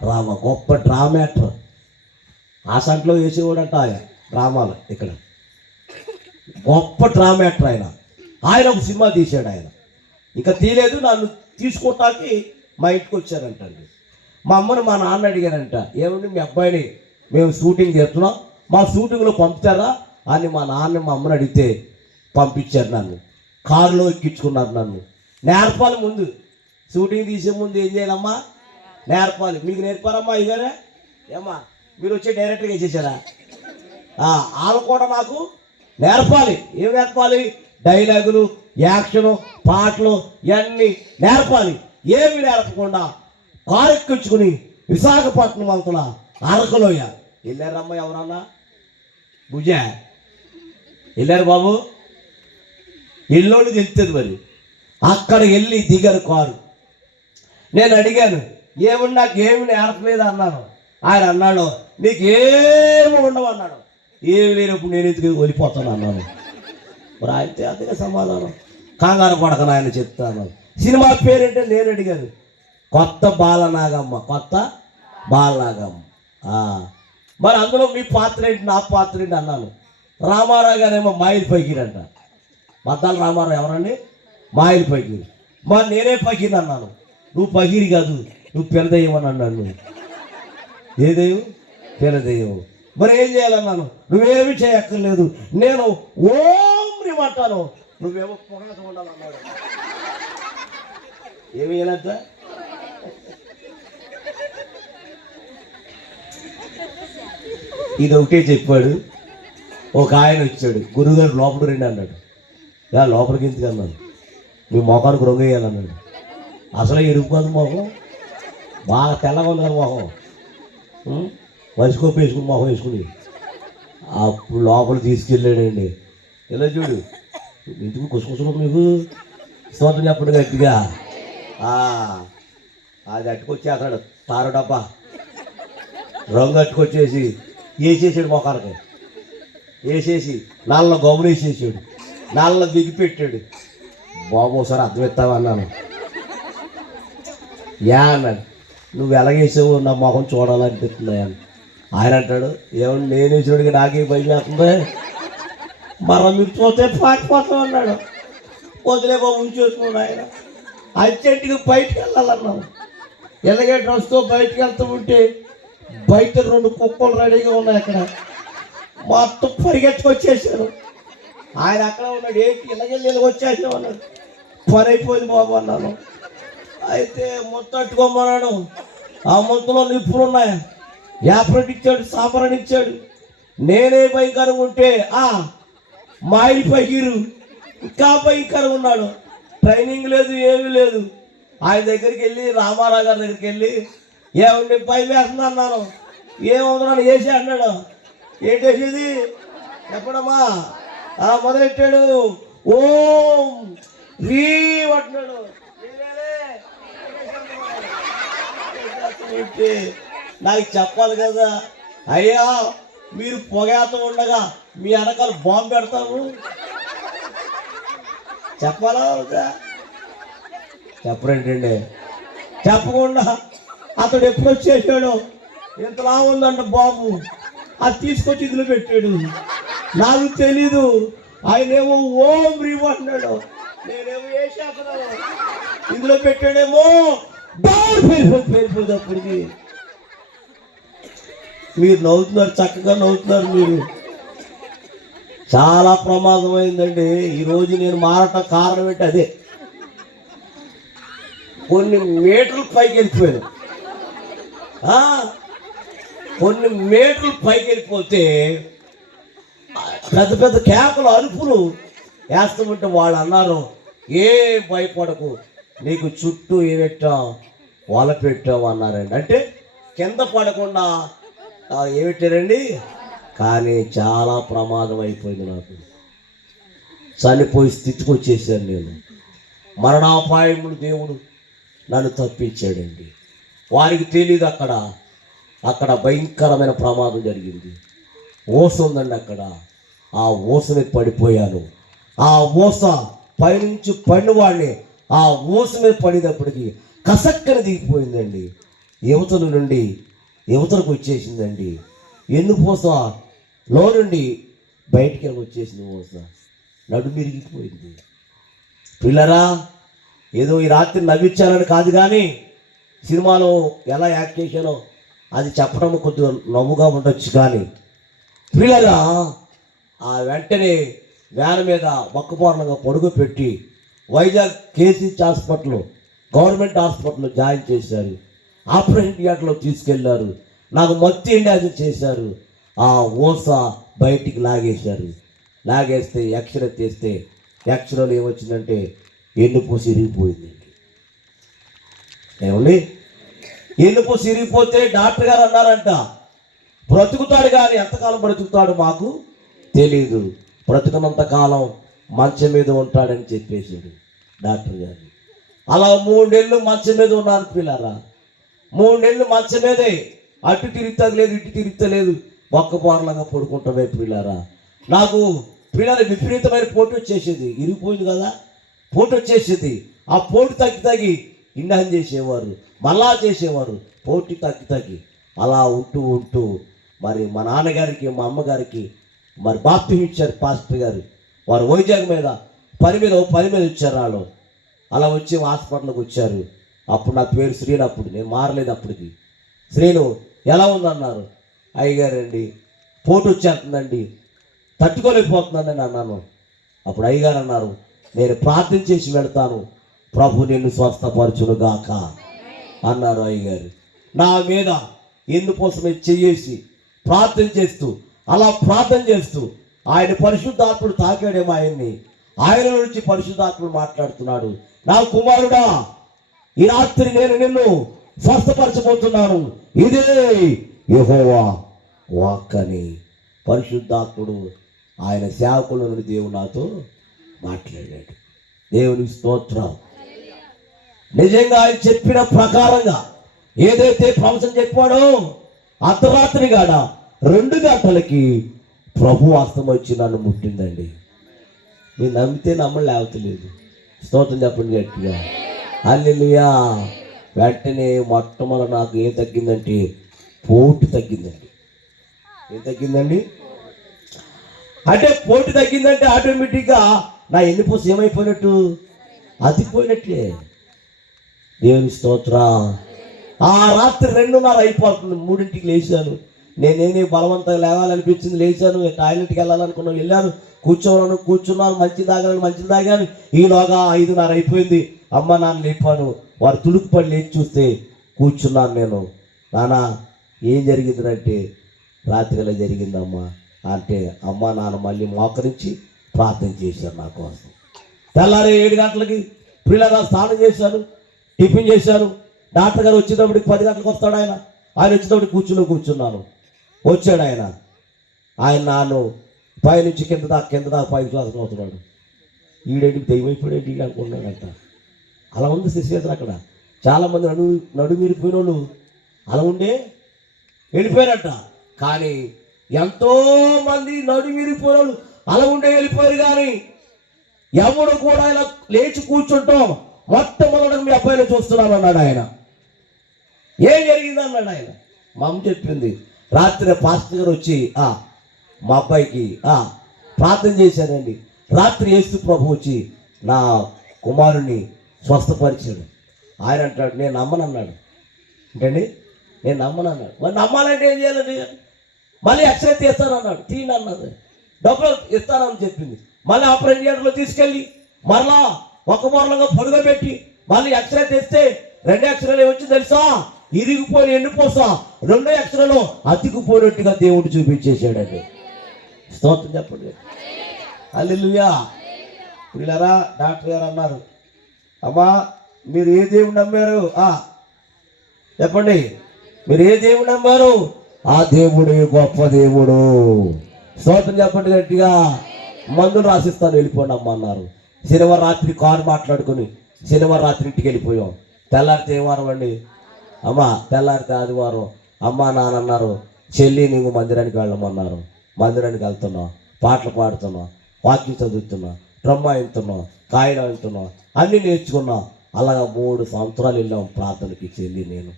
రామ గొప్ప డ్రామాటర్. ఆ సంట్లో వేసేవాడంట ఆయన డ్రామాలు. ఇక్కడ గొప్ప డ్రామాటర్ ఆయన. ఆయన ఒక సినిమా తీశాడు. ఆయన ఇంకా తీయలేదు, నన్ను తీసుకోవటానికి మా ఇంటికి వచ్చారంటండి. మా అమ్మని మా నాన్న అడిగారంట, ఏమండి మీ అబ్బాయిని మేము షూటింగ్ చేస్తున్నాం, మా షూటింగ్లో పంపుతారా అని మా నాన్న మా అమ్మని అడిగితే పంపించారు. నన్ను కారులో ఎక్కించుకున్నారు. నన్ను నేర్పాలి. ముందు షూటింగ్ తీసే ముందు ఏం చేయాలమ్మా? నేర్పాలి. మీకు నేర్పారమ్మా ఇగారే? ఏమ్మా మీరు వచ్చి డైరెక్ట్గా వేసేసారా? వాళ్ళు కూడా నాకు నేర్పాలి. ఏం నేర్పాలి? డైలాగులు, యాక్షను, పాటలు ఇవన్నీ నేర్పాలి. ఏమి నేర్పకుండా కారు ఎక్కించుకుని విశాఖపట్నం అంతలా అరకులోయ వెళ్ళారమ్మా. ఎవరన్నా భుజ వెళ్ళారు బాబు? ఎల్లోళ్ళు తెలుస్తుంది మరి. అక్కడ వెళ్ళి దిగారు కారు. నేను అడిగాను, ఏమన్నా నాకేమి నేర్పలేదు అన్నాను. ఆయన అన్నాడు, నీకేమి ఉండవు అన్నాడు. ఏమి లేనప్పుడు నేను ఎందుకు వెళ్ళిపోతాను అన్నాను. మరి అయితే అదే సమాధానం. కంగారు పడకను ఆయన చెప్తాను. సినిమా పేరేంటే నేను అడిగాను. కొత్త బాలనాగమ్మ. కొత్త బాలనాగమ్మ. మరి అందులో మీ పాత్ర ఏంటి, నా పాత్ర ఏంటి అన్నాను. రామారావు గారేమో మాయిల్ పైకిరి అంట. మద్దాల రామారావు ఎవరండి? మాయిల్ పైకిరి. మరి నేనే పకిరి అన్నాను. నువ్వు పకిరి కాదు, నువ్వు పిల్లదయ్యం అని అన్నాను. ఏ దయ్యం? పిల్లదయ్యం. మరి ఏం చేయాలన్నాను. నువ్వేమి చేయక్కర్లేదు, నేను ఓం రిమంటాను, నువ్వేమో పొగలతో ఉండాలన్నాడు. ఏమి చేయలేదా? ఇది ఒకటే చెప్పాడు. ఒక ఆయన వచ్చాడు, గురువుగారు లోపల రండి అన్నాడు. లోపలికి ఎందుకు అన్నాడు. మీ మొఖానికి రంగు వేయాలన్నాడు. అసలే ఎరుపు కాదు మొహం, బాగా తెల్లగా ఉంది కదా మొహం. వరిసికోపు వేసుకుని మొహం వేసుకుని అప్పుడు లోపల తీసుకెళ్ళాడండి. ఇలా చూడు, ఇంటికి కుసకుసలు మీకు స్తోత్రం చెప్పండి గట్టిగా. అది అట్టుకొచ్చేస్తాడు తారు డబ్బా రంగు అట్టుకొచ్చేసి వేసేసాడు మొఖానికి. వేసేసి నల్ల గౌను వేసేసాడు, నల్ల దిగి పెట్టాడు. బాబు ఒకసారి అర్థమిస్తావా అన్నాను. అన్నాడు, నువ్వు ఎలాగేసావు, నా మొహం చూడాలనిపిస్తుంది అని. ఆయన అంటాడు, ఏమన్నా నేను వేసినోడికి నాకే భయం వేస్తుంది, మరో మీరు చూస్తే పాటిపోతాం అన్నాడు. వదిలే బాబు ఉంచేసుకున్నాడు ఆయన. అర్జెంటుగా బయటికి వెళ్ళాలన్నావు. ఎలాగే డ్రెస్తో బయటికి వెళ్తూ ఉంటే బయట 2 కుక్కలు రెడీగా ఉన్నాయి. అక్కడ మొత్తం పరిగెట్టుకొచ్చేసారు. ఆయన అక్కడ ఉన్నాడు. ఏంటి ఇలాగెళ్ళి వచ్చేసావు అన్నాడు. పని అయిపోయింది బాబు అన్నాను. అయితే మొత్తం అట్టుకోమన్నాడు. ఆ మొత్తంలో నిప్పులు ఉన్నాయి. యాప్రెడ్ ఇచ్చాడు, సాంబ్రాణి ఇచ్చాడు. నేనే భయంకరంగా ఉంటే మాయిల్ పగిరు ఇంకా భయంకరంగా ఉన్నాడు. ట్రైనింగ్ లేదు, ఏమీ లేదు. ఆయన దగ్గరికి వెళ్ళి, రామారావు గారి దగ్గరికి వెళ్ళి, ఏమండి పై వేస్తుంది అన్నాను. ఏమవుతున్నాను వేసే అన్నాడు. ఏంటేసేది ఎప్పుడమ్మా? మొదలెట్టాడు. ఓం రీవ్ అంటున్నాడు. నాకు చెప్పాలి కదా, అయ్యా మీరు పొగేత ఉండగా మీ వెనకాల బాంబు పెడతాము చెప్పాలా? చెప్పరేంటండి? చెప్పకుండా అతడు ఎప్పుడు వచ్చేసాడు, ఇంతలా ఉందంట బాబు, అది తీసుకొచ్చి ఇందులో పెట్టాడు. నాకు తెలీదు. ఆయనేమో ఓం రీవ్ అంటున్నాడు, నేనేమో వేసేస్తున్నాను. ఇందులో పెట్టాడేమో పేరుపోయేటప్పటికి. మీరు నవ్వుతున్నారు, చక్కగా నవ్వుతున్నారు మీరు. చాలా ప్రమాదమైందండి. ఈరోజు నేను మారటం కారణం ఏంటి? అదే, కొన్ని మీటర్లు పైకి వెళ్ళిపోయాను. ఆ, కొన్ని మీటర్లు పైకి వెళ్ళిపోతే పెద్ద పెద్ద కేకలు అరుపులు వేస్తుంటే వాళ్ళు అన్నారు, ఏ భయపడకు, నీకు చుట్టూ ఏమిట్టాం వల పెట్టావు అన్నారండి. అంటే కింద పడకుండా ఏమిట్టారండి. కానీ చాలా ప్రమాదం అయిపోయింది. నాకు చనిపోయి స్థితికి వచ్చేసాను నేను. మరణాపాయములు దేవుడు నన్ను తప్పించాడండి. వారికి తెలియదు అక్కడ భయంకరమైన ప్రమాదం జరిగింది. ఊస ఉందండి అక్కడ. ఆ ఊసని పడిపోయాను. ఆ ఊస పైనుంచి పడినవాడిని ఆ ఊస మీద పడినప్పటికీ కసక్కన దిగిపోయిందండి. యువతల నుండి యువతలకు వచ్చేసిందండి. ఎన్నుపూసలో నుండి బయటికి వచ్చేసింది. ఊస నడుమిరిగిపోయింది. పిల్లరా, ఏదో ఈ రాత్రి నవ్వించాలని కాదు, కానీ సినిమాలో ఎలా యాక్ట్ చేశానో అది చెప్పడం కొద్దిగా నవ్వుగా ఉండొచ్చు. కానీ పిల్లరా, ఆ వెంటనే వ్యాన్ మీద బక్కపూర్ణంగా పొడుగు పెట్టి వైజాగ్ కేసీహెచ్ హాస్పిటల్, గవర్నమెంట్ హాస్పిటల్లో జాయిన్ చేశారు. ఆపరేషన్ థియేటర్లో తీసుకెళ్లారు. నాకు మత్తు ఇండియాజు చేశారు. ఆ ఊస బయటికి లాగేశారు. లాగేస్తే ఎక్స్రే తీస్తే ఎక్స్రేలో ఏమొచ్చిందంటే ఎన్నుపూస ఇరిగిపోయిందండి. ఏమండి, ఎన్నుపూస ఇరిగిపోతే డాక్టర్ గారు అన్నారంట, బ్రతుకుతాడు కానీ ఎంతకాలం బ్రతుకుతాడు మాకు తెలీదు, బ్రతుకున్నంత కాలం మంచం మీద ఉంటాడని చెప్పేశాడు డాక్టర్ గారు. అలా 3 నెలలు మంచం మీద ఉన్నాను పిల్లరా. 3 నెలలు మంచం మీదే, అటు తిరుగుతలేదు ఇటు తిరుగుతలేదు, బొక్కబోర్లంగా పడుకుంటామే పిల్లరా. నాకు పిల్లలు విపరీతమైన పోటు వచ్చేసేది. ఇరిగిపోయింది కదా, పోటు వచ్చేసేది. ఆ పోటు తగ్గి ఇండాన్ చేసేవారు, మళ్ళా చేసేవారు. పోటీ తగ్గి అలా ఉంటూ మరి మా నాన్నగారికి మా అమ్మగారికి మరి బాప్తిజం ఇచ్చారు పాస్టర్ గారు. వారు వైజాగ్ మీద పని మీద వచ్చారు. వాళ్ళు అలా వచ్చి హాస్పిటల్కి వచ్చారు. అప్పుడు నా పేరు శ్రీను. అప్పుడు నేను మారలేదు. అప్పటికి శ్రీను ఎలా ఉందన్నారు. అయ్యగారండి పోటు వచ్చేస్తుందండి, తట్టుకోలేకపోతుందని అన్నాను. అప్పుడు అయ్యగారు అన్నారు, నేను ప్రార్థన చేసి వెళ్తాను, ప్రభు నిన్ను స్వస్థపరచునుగాక అన్నారు అయ్యగారు. నా మీద ఎన్నుకోసమే చెయ్యేసి ప్రార్థన చేస్తూ ఆయన పరిశుద్ధాత్ముడు తాకాడేమో ఆయన్ని. ఆయన నుంచి పరిశుద్ధాత్ముడు మాట్లాడుతున్నాడు, నా కుమారుడా, ఈ రాత్రి నేను నిన్ను స్వస్థపరచబోతున్నాను, ఇదే యెహోవా వాక్ అని పరిశుద్ధాత్ముడు ఆయన సేవకుల నుండి దేవుడు నాతో మాట్లాడాడు. దేవుని స్తోత్రం. నిజంగా ఆయన చెప్పిన ప్రకారంగా ఏదైతే ప్రవచనం చెప్పాడో అర్ధరాత్రి గాడ 2 గంటలకి ప్రభు హస్తం వచ్చి నన్ను ముట్టిందండి. మీరు నమ్మితే లేవట్లేదు. స్తోత్రం చెప్పండి గట్టిగా. హల్లెలూయా. వెంటనే మొట్టమొదటి నాకు ఏం తగ్గిందంటే పోటు తగ్గిందండి. ఏం తగ్గిందండి అంటే పోటు తగ్గిందంటే ఆటోమేటిక్గా నా ఎన్నిపోసి ఏమైపోయినట్టు అతిపోయినట్లే. దేవుని స్తోత్రం. ఆ రాత్రి 2:30 అయిపోతుంది. 3ంటికి లేచాను. నేనేమి బలవంతంగా లేవాలనిపించింది, లేచాను. టాయిలెట్కి వెళ్ళాలనుకున్నాను, వెళ్ళాను. కూర్చున్నాను, మంచి తాగాను. ఈలోగా 5:30 అయిపోయింది. అమ్మ నాన్న లేపాను. వారు తుడుకుపడి లేచి చూస్తే కూర్చున్నాను నేను. నాన్న ఏం జరిగిందంటే రాత్రి ఇలా జరిగిందమ్మా అంటే అమ్మ నాన్న మళ్ళీ మోకరించి ప్రార్థన చేశారు నా కోసం. తెల్లారి 7 గంటలకి పిల్లలు స్నానం చేశాను, టిఫిన్ చేశాను. డాక్టర్ గారు వచ్చేటప్పటికి 10 గంటలకు వస్తాడు ఆయన. వచ్చేటప్పటికి కూర్చున్నాను. వచ్చాడు ఆయన నాన్ను పైనుంచి కింద దాకా పైకి అవుతున్నాడు. ఈడేంటికి దైవైపోయాడు అనుకున్నాడంట. అలా ఉంది సిచ్యువేషన్ అక్కడ. చాలామంది నడుమిరిపోయిన వాళ్ళు అలా ఉండే వెళ్ళిపోయారంట. కానీ ఎంతోమంది నడుమిరిపోయిన వాళ్ళు అలా ఉండే వెళ్ళిపోయారు. కానీ ఎవడు కూడా ఇలా లేచి కూర్చుంటాం మొట్టమొదటి మీ అబ్బాయిని చూస్తున్నాను అన్నాడు ఆయన. ఏం జరిగింది అన్నాడు ఆయన. మా అమ్మ చెప్పింది, రాత్రి పాస్టర్ గారు వచ్చి మా అబ్బాయికి ప్రార్థన చేశారండి. రాత్రి యేసు ప్రభు వచ్చి నా కుమారుణ్ణి స్వస్థపరిచాడు. ఆయన అంటాడు, నేను నమ్మనన్నాడు. ఏంటండి, నేను నమ్మనన్నాడు. మరి నమ్మాలంటే ఏం చేయాలండి? మళ్ళీ ఎక్స్రే తీస్తానన్నాడు. తీయండి అన్నది. డబ్బులు ఇస్తానని చెప్పింది. మళ్ళీ ఆపరేషన్ థియేటర్లో తీసుకెళ్ళి మరలా ఒక మూలంగా పొడుగబెట్టి మళ్ళీ ఎక్స్రే తెస్తే 2 ఎక్స్రేలు ఏమొచ్చింది తెలుసా? ఇరిగిపోయిన ఎన్నుపోస 2 అక్షరాలు అతికిపోయినట్టుగా దేవుడు చూపించేశాడండి. స్తోత్రం చెప్పండి. హల్లెలూయా. పిల్లరా, డాక్టర్ గారు అన్నారు, అమ్మా మీరు ఏ దేవుడు నమ్మారు? చెప్పండి, మీరు ఏ దేవుడు నమ్మారు? ఆ దేవుడే గొప్ప దేవుడు. స్తోత్రం చెప్పండి గట్టిగా. మందులు రాసిస్తాను, వెళ్ళిపోండి అమ్మ అన్నారు. శనివారం రాత్రి కారు మాట్లాడుకుని శనివారం రాత్రి ఇంటికి వెళ్ళిపోయాం. తెల్లారితే ఏ వారం అండి? అమ్మ తెల్లారితే ఆదివారం. అమ్మ నాన్న అన్నారు, చెల్లి నువ్వు మందిరానికి వెళ్ళమన్నారు. మందిరానికి వెళ్తున్నావు, పాటలు పాడుతున్నావు, వాక్యం చదువుతున్నావు, డ్రమ్మాయిస్తున్నావు, కాయలు అవుతున్నావు, అన్నీ నేర్చుకున్నావు. అలాగా 3 సంవత్సరాలు వెళ్ళాం ప్రార్థనకి చెల్లి నేను.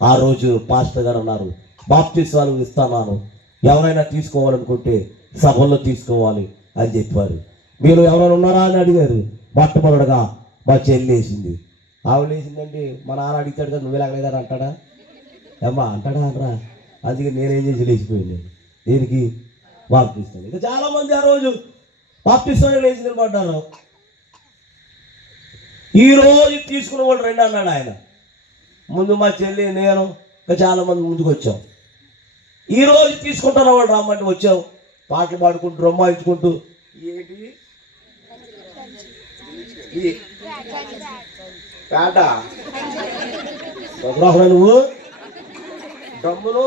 ఆ రోజు పాస్టర్ గారు అన్నారు, బాప్తిస్వాలు ఇస్తాను, ఎవరైనా తీసుకోవాలనుకుంటే సభల్లో తీసుకోవాలి అని చెప్పారు. మీరు ఎవరైనా ఉన్నారా అని అడిగారు. మొట్టమొదటిగా మా చెల్లి వేసింది. ఆవిడ వేసిందండి. మా నాన్న అడిగాడు కదా, నువ్వు ఎలాగలేదని అంటాడా? ఏమ్మా అంటాడా అనరా? అందుకే నేనేం చేసి లేచిపోయింది. దీనికి బాప్తిస్తాను. ఇంకా చాలామంది ఆ రోజు బాప్తిస్తాను లేచి నిలబడ్డారు. ఈరోజు తీసుకున్న వాళ్ళు 2 అన్నాడు ఆయన. ముందు మా చెల్లి నేను ఇంకా చాలామంది ముందుకు వచ్చాం. ఈరోజు తీసుకుంటున్న వాళ్ళు రమ్మంటే వచ్చావు. పాటలు పాడుకుంటూ రొమ్మాయించుకుంటూ ఏంటి పేట నువ్వు డమ్ములో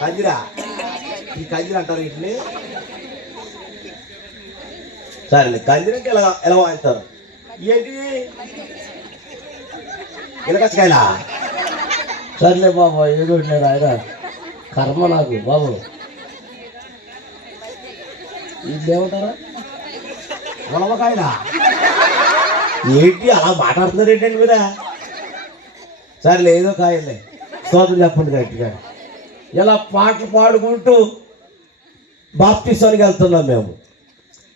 కంజిరా, ఈ కంజిరా అంటారు వీటిని. సరే కంజిరాకి ఎలా వాయిస్తారు? ఏంటి ఇలకచ్చకాయలా? సర్లే బాబు, ఏదో లేదు ఆయన కర్మ నాకు బాబు. ఇది ఏమంటారా? ఉలవకాయలా? ఏంటి అలా మాట్లాడుతున్నారు ఏంటండి మీరా? సర్లే ఏదో కాయలే. స్తోత్రం చెప్పండి గట్టిగా. ఇలా పాటలు పాడుకుంటూ బాప్తిసానికి వెళ్తున్నాం మేము.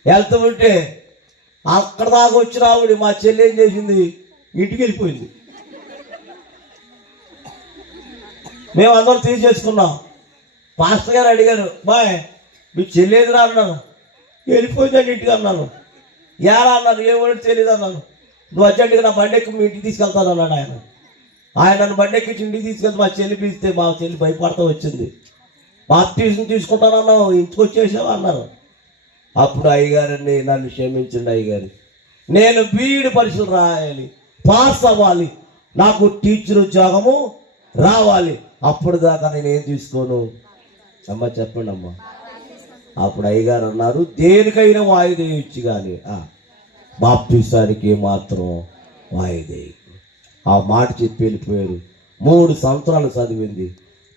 వెళ్తూ ఉంటే అక్కడ దాకా వచ్చిన ఆవిడ మా చెల్లి ఏం చేసింది, ఇంటికి వెళ్ళిపోయింది. మేము అందరం తీసేసుకున్నాం. పాస్టర్ గారు అడిగారు, బాయ్ మీ చెల్లేదురా అన్నాను. వెళ్ళిపోయిందండి ఇంటికి అన్నాను. ఎలా అన్నాను? ఏమని తెలియదు అన్నాను. నువ్వు అర్జెంటుగా నా బండి ఎక్కి మీ ఇంటికి తీసుకెళ్తాను అన్నాడు ఆయన. ఆయన నన్ను బండి ఎక్కించి ఇంటికి తీసుకెళ్తే మా చెల్లి పిలిస్తే మా చెల్లి భయపడతా వచ్చింది. బాప్టిజం తీసుకుంటానన్నావు, ఇంటికి వచ్చేసావు అన్నారు. అప్పుడు అయ్యగారండి నన్ను క్షమించండి అయ్యగారు, నేను బీఈడి పరీక్షలు రాయాలి, పాస్ అవ్వాలి, నాకు టీచర్ ఉద్యోగము రావాలి, అప్పుడు దాకా నేను ఏం తీసుకోను అమ్మ చెప్పండి అమ్మ. అప్పుడు అయ్యగారు అన్నారు, దేనికైనా వాయిదా ఇచ్చి కానీ బాప్తిసానికి మాత్రం వాయిదా. ఆ మాట చెప్పి వెళ్ళిపోయారు. 3 సంవత్సరాలు చదివింది,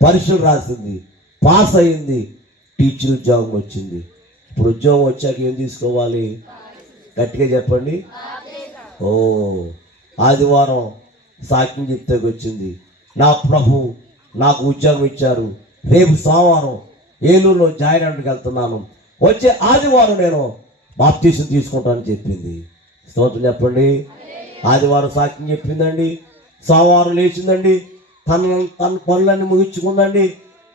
పరీక్షలు రాసింది, పాస్ అయింది, టీచర్ ఉద్యోగం వచ్చింది. ఇప్పుడు ఉద్యోగం వచ్చాక ఏం తీసుకోవాలి? గట్టిగా చెప్పండి. ఆదివారం సాక్ష్యం చెప్తాకి వచ్చింది, నా ప్రభు నాకు ఉద్యోగం ఇచ్చారు, రేపు సోమవారం ఏలూరులో జాయిన్ అవ్వడానికి వెళ్తున్నాను, వచ్చే ఆదివారం నేను బాప్తిసం తీసుకుంటానని చెప్పింది. స్తోత్రం చెప్పండి. ఆదివారం సాక్ష్యం చెప్పిందండి, సోమవారం లేచిందండి, తన పనులన్నీ ముగించుకుందండి.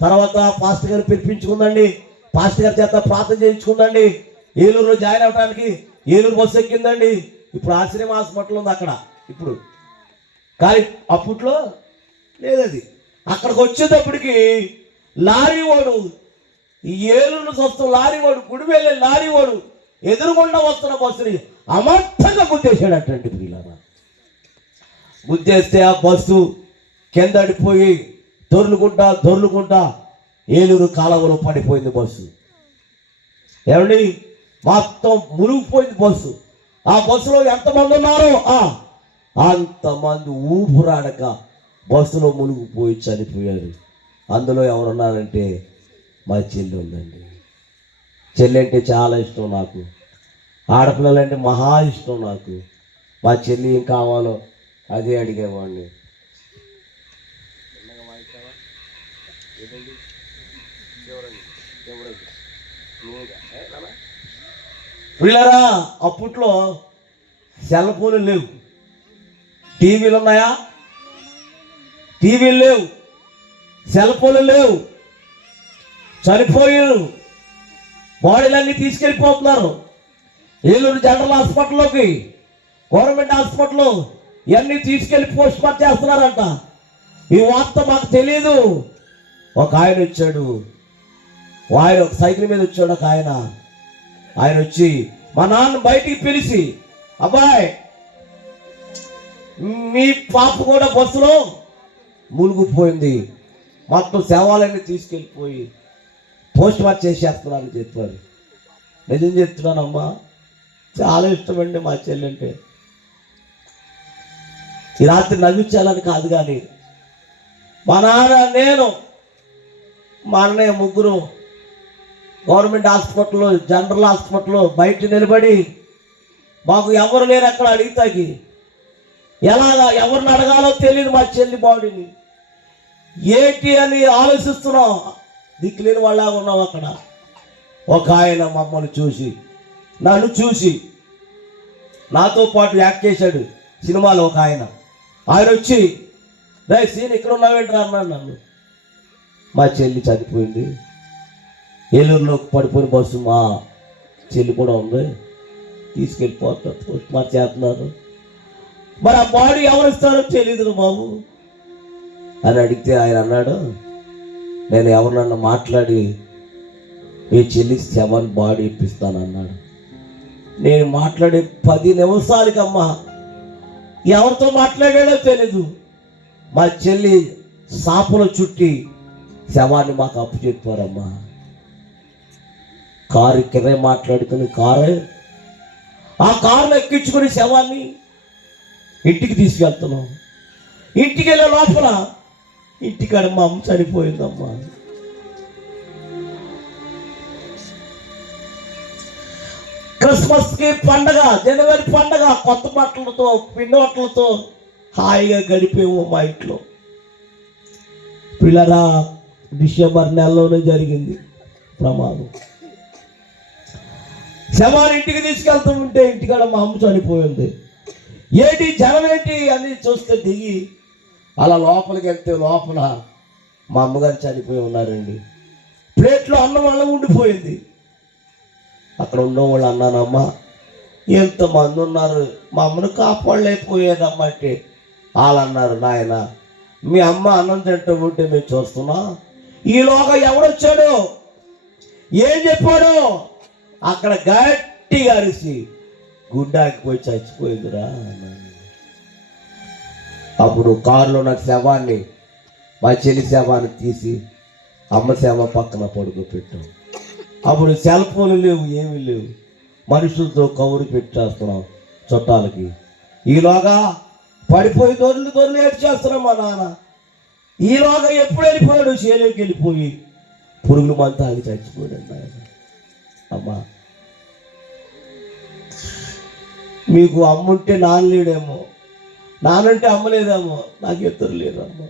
తర్వాత పాస్టర్ గారు పిలిపించుకుందండి, పాస్టర్ గారి చేత ప్రార్థన చేయించుకుందండి. ఏలూరులో జాయిన్ అవ్వడానికి ఏలూరు బస్సు ఎక్కిందండి. ఇప్పుడు ఆశ్రయం హాస్పిటల్ ఉంది అక్కడ ఇప్పుడు, కానీ అప్పట్లో లేదది. అక్కడికి వచ్చేటప్పటికి లారీ వాడు, ఈ ఏలూరు వస్తున్న లారీ వాడు, గుడి వెళ్ళే లారీ వాడు ఎదురుగుండా వస్తున్న బస్సుని అమర్థంగా గుద్దేశాడటండి. పిల్లల గుద్దేస్తే ఆ బస్సు కింద అడిపోయి దొర్లుకుంటా ఏలూరు కాలువలో పడిపోయింది బస్సు. ఏమండి, మొత్తం మునిగిపోయింది బస్సు. ఆ బస్సులో ఎంతమంది ఉన్నారో అంతమంది ఊపిరాడక బస్సులో మునిగిపోయి చనిపోయారు. అందులో ఎవరున్నారంటే మా చెల్లి ఉందండి. చెల్లి అంటే చాలా ఇష్టం నాకు, ఆడపిల్లలంటే మహా ఇష్టం నాకు. మా చెల్లి ఏం కావాలో అదే అడిగేవాడిని. పిల్లరా, అప్పట్లో సెల్ ఫోన్లు లేవు, టీవీలు ఉన్నాయా? టీవీలు లేవు, సెల్ ఫోన్లు లేవు. చనిపోయారు, బాడీలన్నీ తీసుకెళ్ళిపోతున్నారు ఏలూరు జనరల్ హాస్పిటల్లోకి, గవర్నమెంట్ హాస్పిటల్ ఇవన్నీ తీసుకెళ్ళి పోస్ట్ మార్టం చేస్తున్నారంట. ఈ వార్త మాకు తెలియదు. ఒక ఆయన వచ్చాడు, ఆయన సైకిల్ మీద వచ్చాడు. ఒక ఆయన వచ్చి మా నాన్న బయటికి పిలిచి, అబ్బాయి మీ పాప కూడా బస్సులో మునిగిపోయింది, మొత్తం శవాలన్నీ తీసుకెళ్ళిపోయి పోస్ట్ మార్టం చేసేస్తున్నారని చెప్పారు. నిజం చెప్తున్నానమ్మా, చాలా ఇష్టమండి మా చెల్లంటే. ఈ రాత్రి నవ్వించాలని కాదు, కానీ మా నాన్న, నేను, మా అన్నయ్య ముగ్గురు గవర్నమెంట్ హాస్పిటల్లో, జనరల్ హాస్పిటల్లో బయట నిలబడి మాకు ఎవరు లేరు అక్కడ అడిగితాకి. ఎలాగా ఎవరిని అడగాలో తెలియదు మా చెల్లి బాడీని. ఏంటి అని ఆలోచిస్తున్నాం, దిక్కులేని వాళ్ళగా ఉన్నాం అక్కడ. ఒక ఆయన మమ్మల్ని చూసి, నన్ను చూసి, నాతో పాటు యాక్ట్ చేశాడు సినిమాలో ఒక ఆయన వచ్చి, రే సీన్ ఇక్కడ ఉన్నావేంట్రా అన్నాడు నన్ను. మా చెల్లి చనిపోయింది, ఏలూరులో పడిపోయిన బస్సు మా చెల్లి కూడా ఉంది, తీసుకెళ్ళిపోతారు, పోస్ట్ మార్టం చేస్తున్నారు. మరి ఆ బాడీ ఎవరు ఇస్తారో తెలియదు బాబు అని అడిగితే ఆయన అన్నాడు, నేను ఎవరినన్నా మాట్లాడి మీ చెల్లి శవాన్ని బాడీ ఇప్పిస్తాను అన్నాడు. నేను మాట్లాడే 10 నిమిషాలకమ్మా ఎవరితో మాట్లాడాడో తెలీదు, మా చెల్లి సాపులో చుట్టి శవాన్ని మాకు అప్పు చెప్పారమ్మా. కారు కింద మాట్లాడుకుని ఆ కారును ఎక్కించుకుని శవాన్ని ఇంటికి తీసుకెళ్తున్నాం. ఇంటికి వెళ్ళే లోపల ఇంటికాడ మా అమ్మ చనిపోయిందమ్మా. క్రిస్మస్కి పండగ, జనవరి పండగ, కొత్త బట్టలతో, పిండి బట్టలతో హాయిగా గడిపేమో మా ఇంట్లో. పిల్లరా, డిసెంబర్ నెలలోనే జరిగింది ప్రమాదం. శవాన్ని ఇంటికి తీసుకెళ్తూ ఉంటే ఇంటికాడ మా అమ్మ చనిపోయింది. ఏంటి జనం ఏంటి అని చూస్తే దిగి అలా లోపలికి వెళ్తే లోపల మా అమ్మగారు చనిపోయి ఉన్నారండి. ప్లేట్లో అన్నం ఉండిపోయింది. అక్కడ ఉన్నవాళ్ళు అన్నానమ్మా, ఎంతమంది ఉన్నారు, మా అమ్మను కాపాడలేకపోయారమ్మా అంటే వాళ్ళు అన్నారు, నాయన మీ అమ్మ అన్నం తింటూ ఉంటే మేము చూస్తున్నా, ఈలోగా ఎవడొచ్చాడో ఏం చెప్పాడో అక్కడ గట్టిగా అరిసి గుండాకి పోయి చచ్చిపోయిందిరా అన్నాడు. అప్పుడు కారులో నాకు శవాన్ని, మా చెల్లి శవాన్ని తీసి అమ్మ శవం పక్కన పడుకోబెట్టాం. అప్పుడు సెల్ ఫోన్లు లేవు, ఏమీ లేవు, మనుషులతో కౌరు పెట్టేస్తున్నాం చుట్టాలకి. ఈలోగా పడిపోయి దొర్లు ఏడ్చేస్తున్నాం మా నాన్న. ఈలోగా ఎప్పుడు వెళ్ళిపోయాడు, చేలోకి వెళ్ళిపోయి పురుగుల మంతా ఆగి చచ్చిపోయాడు ఆయన. అమ్మా, మీకు అమ్ముంటే నాన్న లేడేమో, నానంటే అమ్మలేదేమో, నాకు ఇద్దరు లేదమ్మా.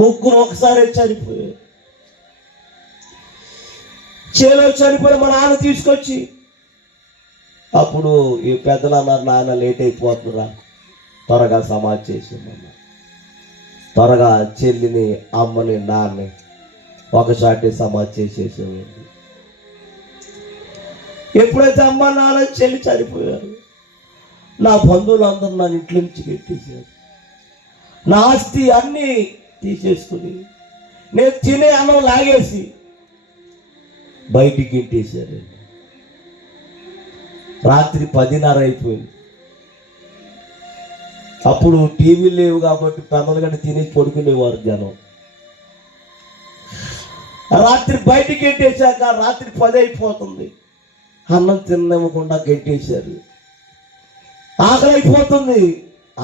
ముగ్గురు ఒకసారి చనిపోయారు. చేలో చనిపోయి మా నాన్న తీసుకొచ్చి, అప్పుడు ఈ పెద్దలు అన్నారు, నాన్న లేట్ అయిపోతుందిరా, త్వరగా సమాధి చేసేమన్నా. త్వరగా చెల్లిని, అమ్మని, నాన్నని ఒకసారి సమాధి చేసేసేవాడు. ఎప్పుడైతే అమ్మ, నాన్న, చెల్లి చనిపోయారు, నా బంధువులందరూ నన్ను ఇంట్లో నుంచి పెట్టేశారు. నా ఆస్తి అన్నీ తీసేసుకుని, నేను తినే అన్నం లాగేసి బయటికి ఇంటేశారు. రాత్రి 10:30 అయిపోయింది. అప్పుడు టీవీలు లేవు కాబట్టి పెద్దలు గంట తినేసి పడుకునేవారు జనం. రాత్రి బయటికి గెంటేశాక రాత్రి 10 అయిపోతుంది, అన్నం తినకుండా గెంటేశారు. ఆకలి అయిపోతుంది,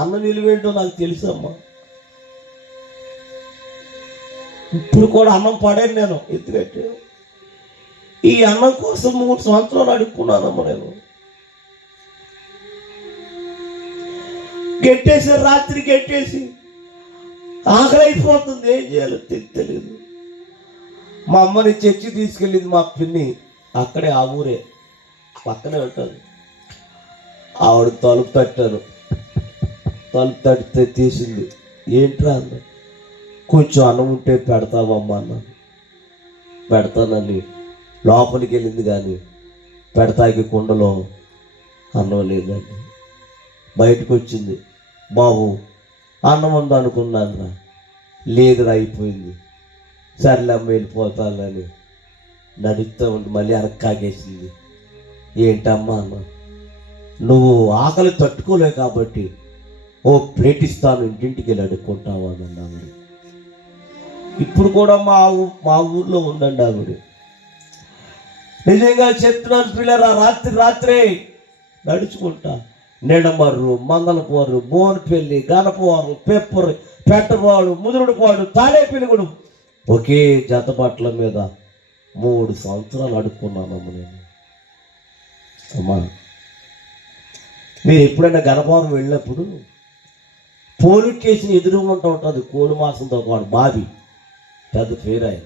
అన్నం నిలువేంటో నాకు తెలుసమ్మా. ఇప్పుడు కూడా అన్నం పడాను నేను, ఎందుకంటే ఈ అన్నం కోసం 3 సంవత్సరాలు అడుక్కున్నానమ్మా నేను. గెట్టేసి రాత్రి గెట్టేసి ఆకలి అయిపోతుంది, ఏం చేయాలో తెలియదు. మా అమ్మని చర్చి తీసుకెళ్ళింది మా పిన్ని, అక్కడే ఆ ఊరే పక్కనే ఉంటుంది. ఆవిడ తలుపు తట్టారు, తలుపు తట్టితే తీసింది. ఏంట్రా అన్న, కొంచెం అన్నం ఉంటే పెడతావమ్మా అన్న. పెడతానని లోపలికి వెళ్ళింది, కానీ పెడతాకి కుండలో అన్నం లేదండి. బయటకు వచ్చింది. బాబు అన్నం ఉంది అనుకున్నాను, లేదురా అయిపోయింది. సర్లే అమ్మ వెళ్ళిపోతానని నడుస్తూ ఉండి మళ్ళీ వెనక్కాగేసింది. ఏంటమ్మా అన్న, నువ్వు ఆకలి తట్టుకోలే కాబట్టి ఓ ప్లేట్ ఇస్తాను, ఇంటింటికి వెళ్ళి అడుక్కుంటావా అని ఆవిడ. ఇప్పుడు కూడా మా ఊర్లో ఉండండి ఆవిడ. నిజంగా చెప్తున్నాను పిల్లరా, రాత్రే నడుచుకుంటా నిడమర్రు, మంగళపోరు, బోన్పల్లి, గణపవరం, పెట్టవాడు, ముదురుడుపాడు, తాడేపల్లిగూడెం ఒకే జత బట్టల మీద 3 సంవత్సరాలు అడుక్కున్నానమ్మ నేను. అమ్మా, మీరు ఎప్పుడైనా గణపవరం వెళ్ళినప్పుడు పోలీస్ స్టేషన్ ఎదురుగుంటూ ఉంటుంది కోడి మాసంతో పాటు బావి, పెద్ద పేరు ఆయన.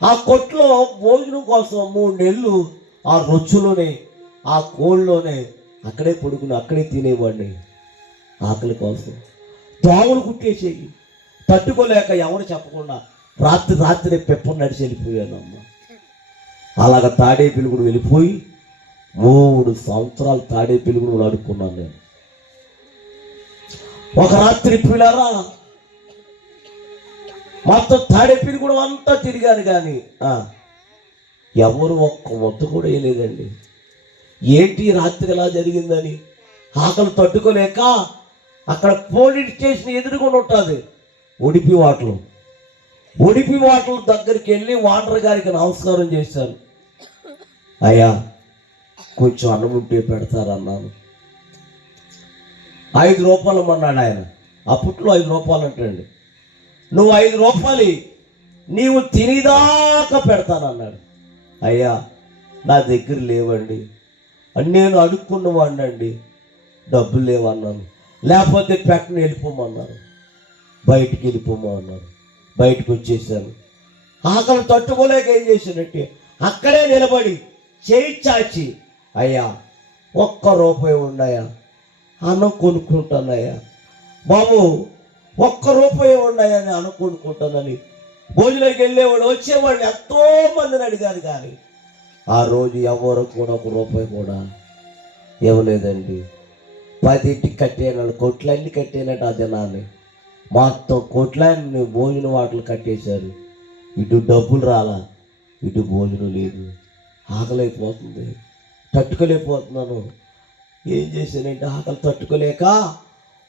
ఆ కొట్లో భోజనం కోసం 3 నెలలు ఆ రొచ్చులోనే ఆ కోళ్ళలోనే అక్కడే పడుకుని అక్కడే తినేవాడిని. ఆకలి కోసం దోమలు కుట్టేసేయి, తట్టుకోలేక ఎవరు చెప్పకుండా రాత్రి పెప్పని నడిచి వెళ్ళిపోయాను అమ్మ. అలాగ తాడేపల్లిగూడెం వెళ్ళిపోయి 3 సంవత్సరాలు తాడేపల్లిగూడెం అడుక్కున్నాను నేను. ఒక రాత్రి పిల్లరా మొత్తం తాడేపల్లిగూడెం అంతా తిరిగాను, కానీ ఎవరు ఒక్క మొత్త కూడా వేయలేదండి. ఏంటి రాత్రి ఎలా జరిగిందని ఆకలి తట్టుకోలేక అక్కడ పోలీస్ స్టేషన్ ఎదురుకొని ఉంటుంది ఉడిపి వాటలు దగ్గరికి వెళ్ళి వాటర్ గారికి నమస్కారం చేశాను. అయ్యా కొంచెం అన్నం ఉంటే పెడతారన్నాను. 5 రూపాయలు అన్నాడు ఆయన. అప్పట్లో 5 రూపాయలు అంటండి. నువ్వు 5 రూపాయలు నీవు తినేదాకా పెడతానన్నాడు. అయ్యా నా దగ్గర లేవండి, నేను అడుక్కున్నవాడిని అండి, డబ్బులు లేవన్నాను. లేకపోతే పెట్టని వెళ్ళిపోమన్నారు, బయటికి వెళ్ళిపోమన్నారు. బయటకు వచ్చేసాను. ఆకలి తట్టుకోలేక ఏం చేశానంటే అక్కడే నిలబడి చేయి చాచి, అయ్యా 1 రూపాయి ఉన్నాయా, అన్నం కొనుక్కుంటానయ్యా బాబు, 1 రూపాయి ఉన్నాయా అని అన్నం కొనుక్కుంటానని భోజనానికి వెళ్ళేవాడు వచ్చేవాడిని ఎంతో మందిని అడిగారు, కానీ ఆ రోజు ఎవరు కూడా 1 రూపాయి కూడా ఇవ్వలేదండి. 10 కట్టేనాడు, కొట్లన్నీ కట్టేనట్టు ఆ జనాన్ని మొత్తం కొట్లన్నీ భోజనం వాటలు కట్టేశారు. ఇటు డబ్బులు రాలా, ఇటు భోజనం లేదు. ఆకలైపోతుంది, తట్టుకోలేకపోతున్నాను. ఏం చేశానంటే ఆకలి తట్టుకోలేక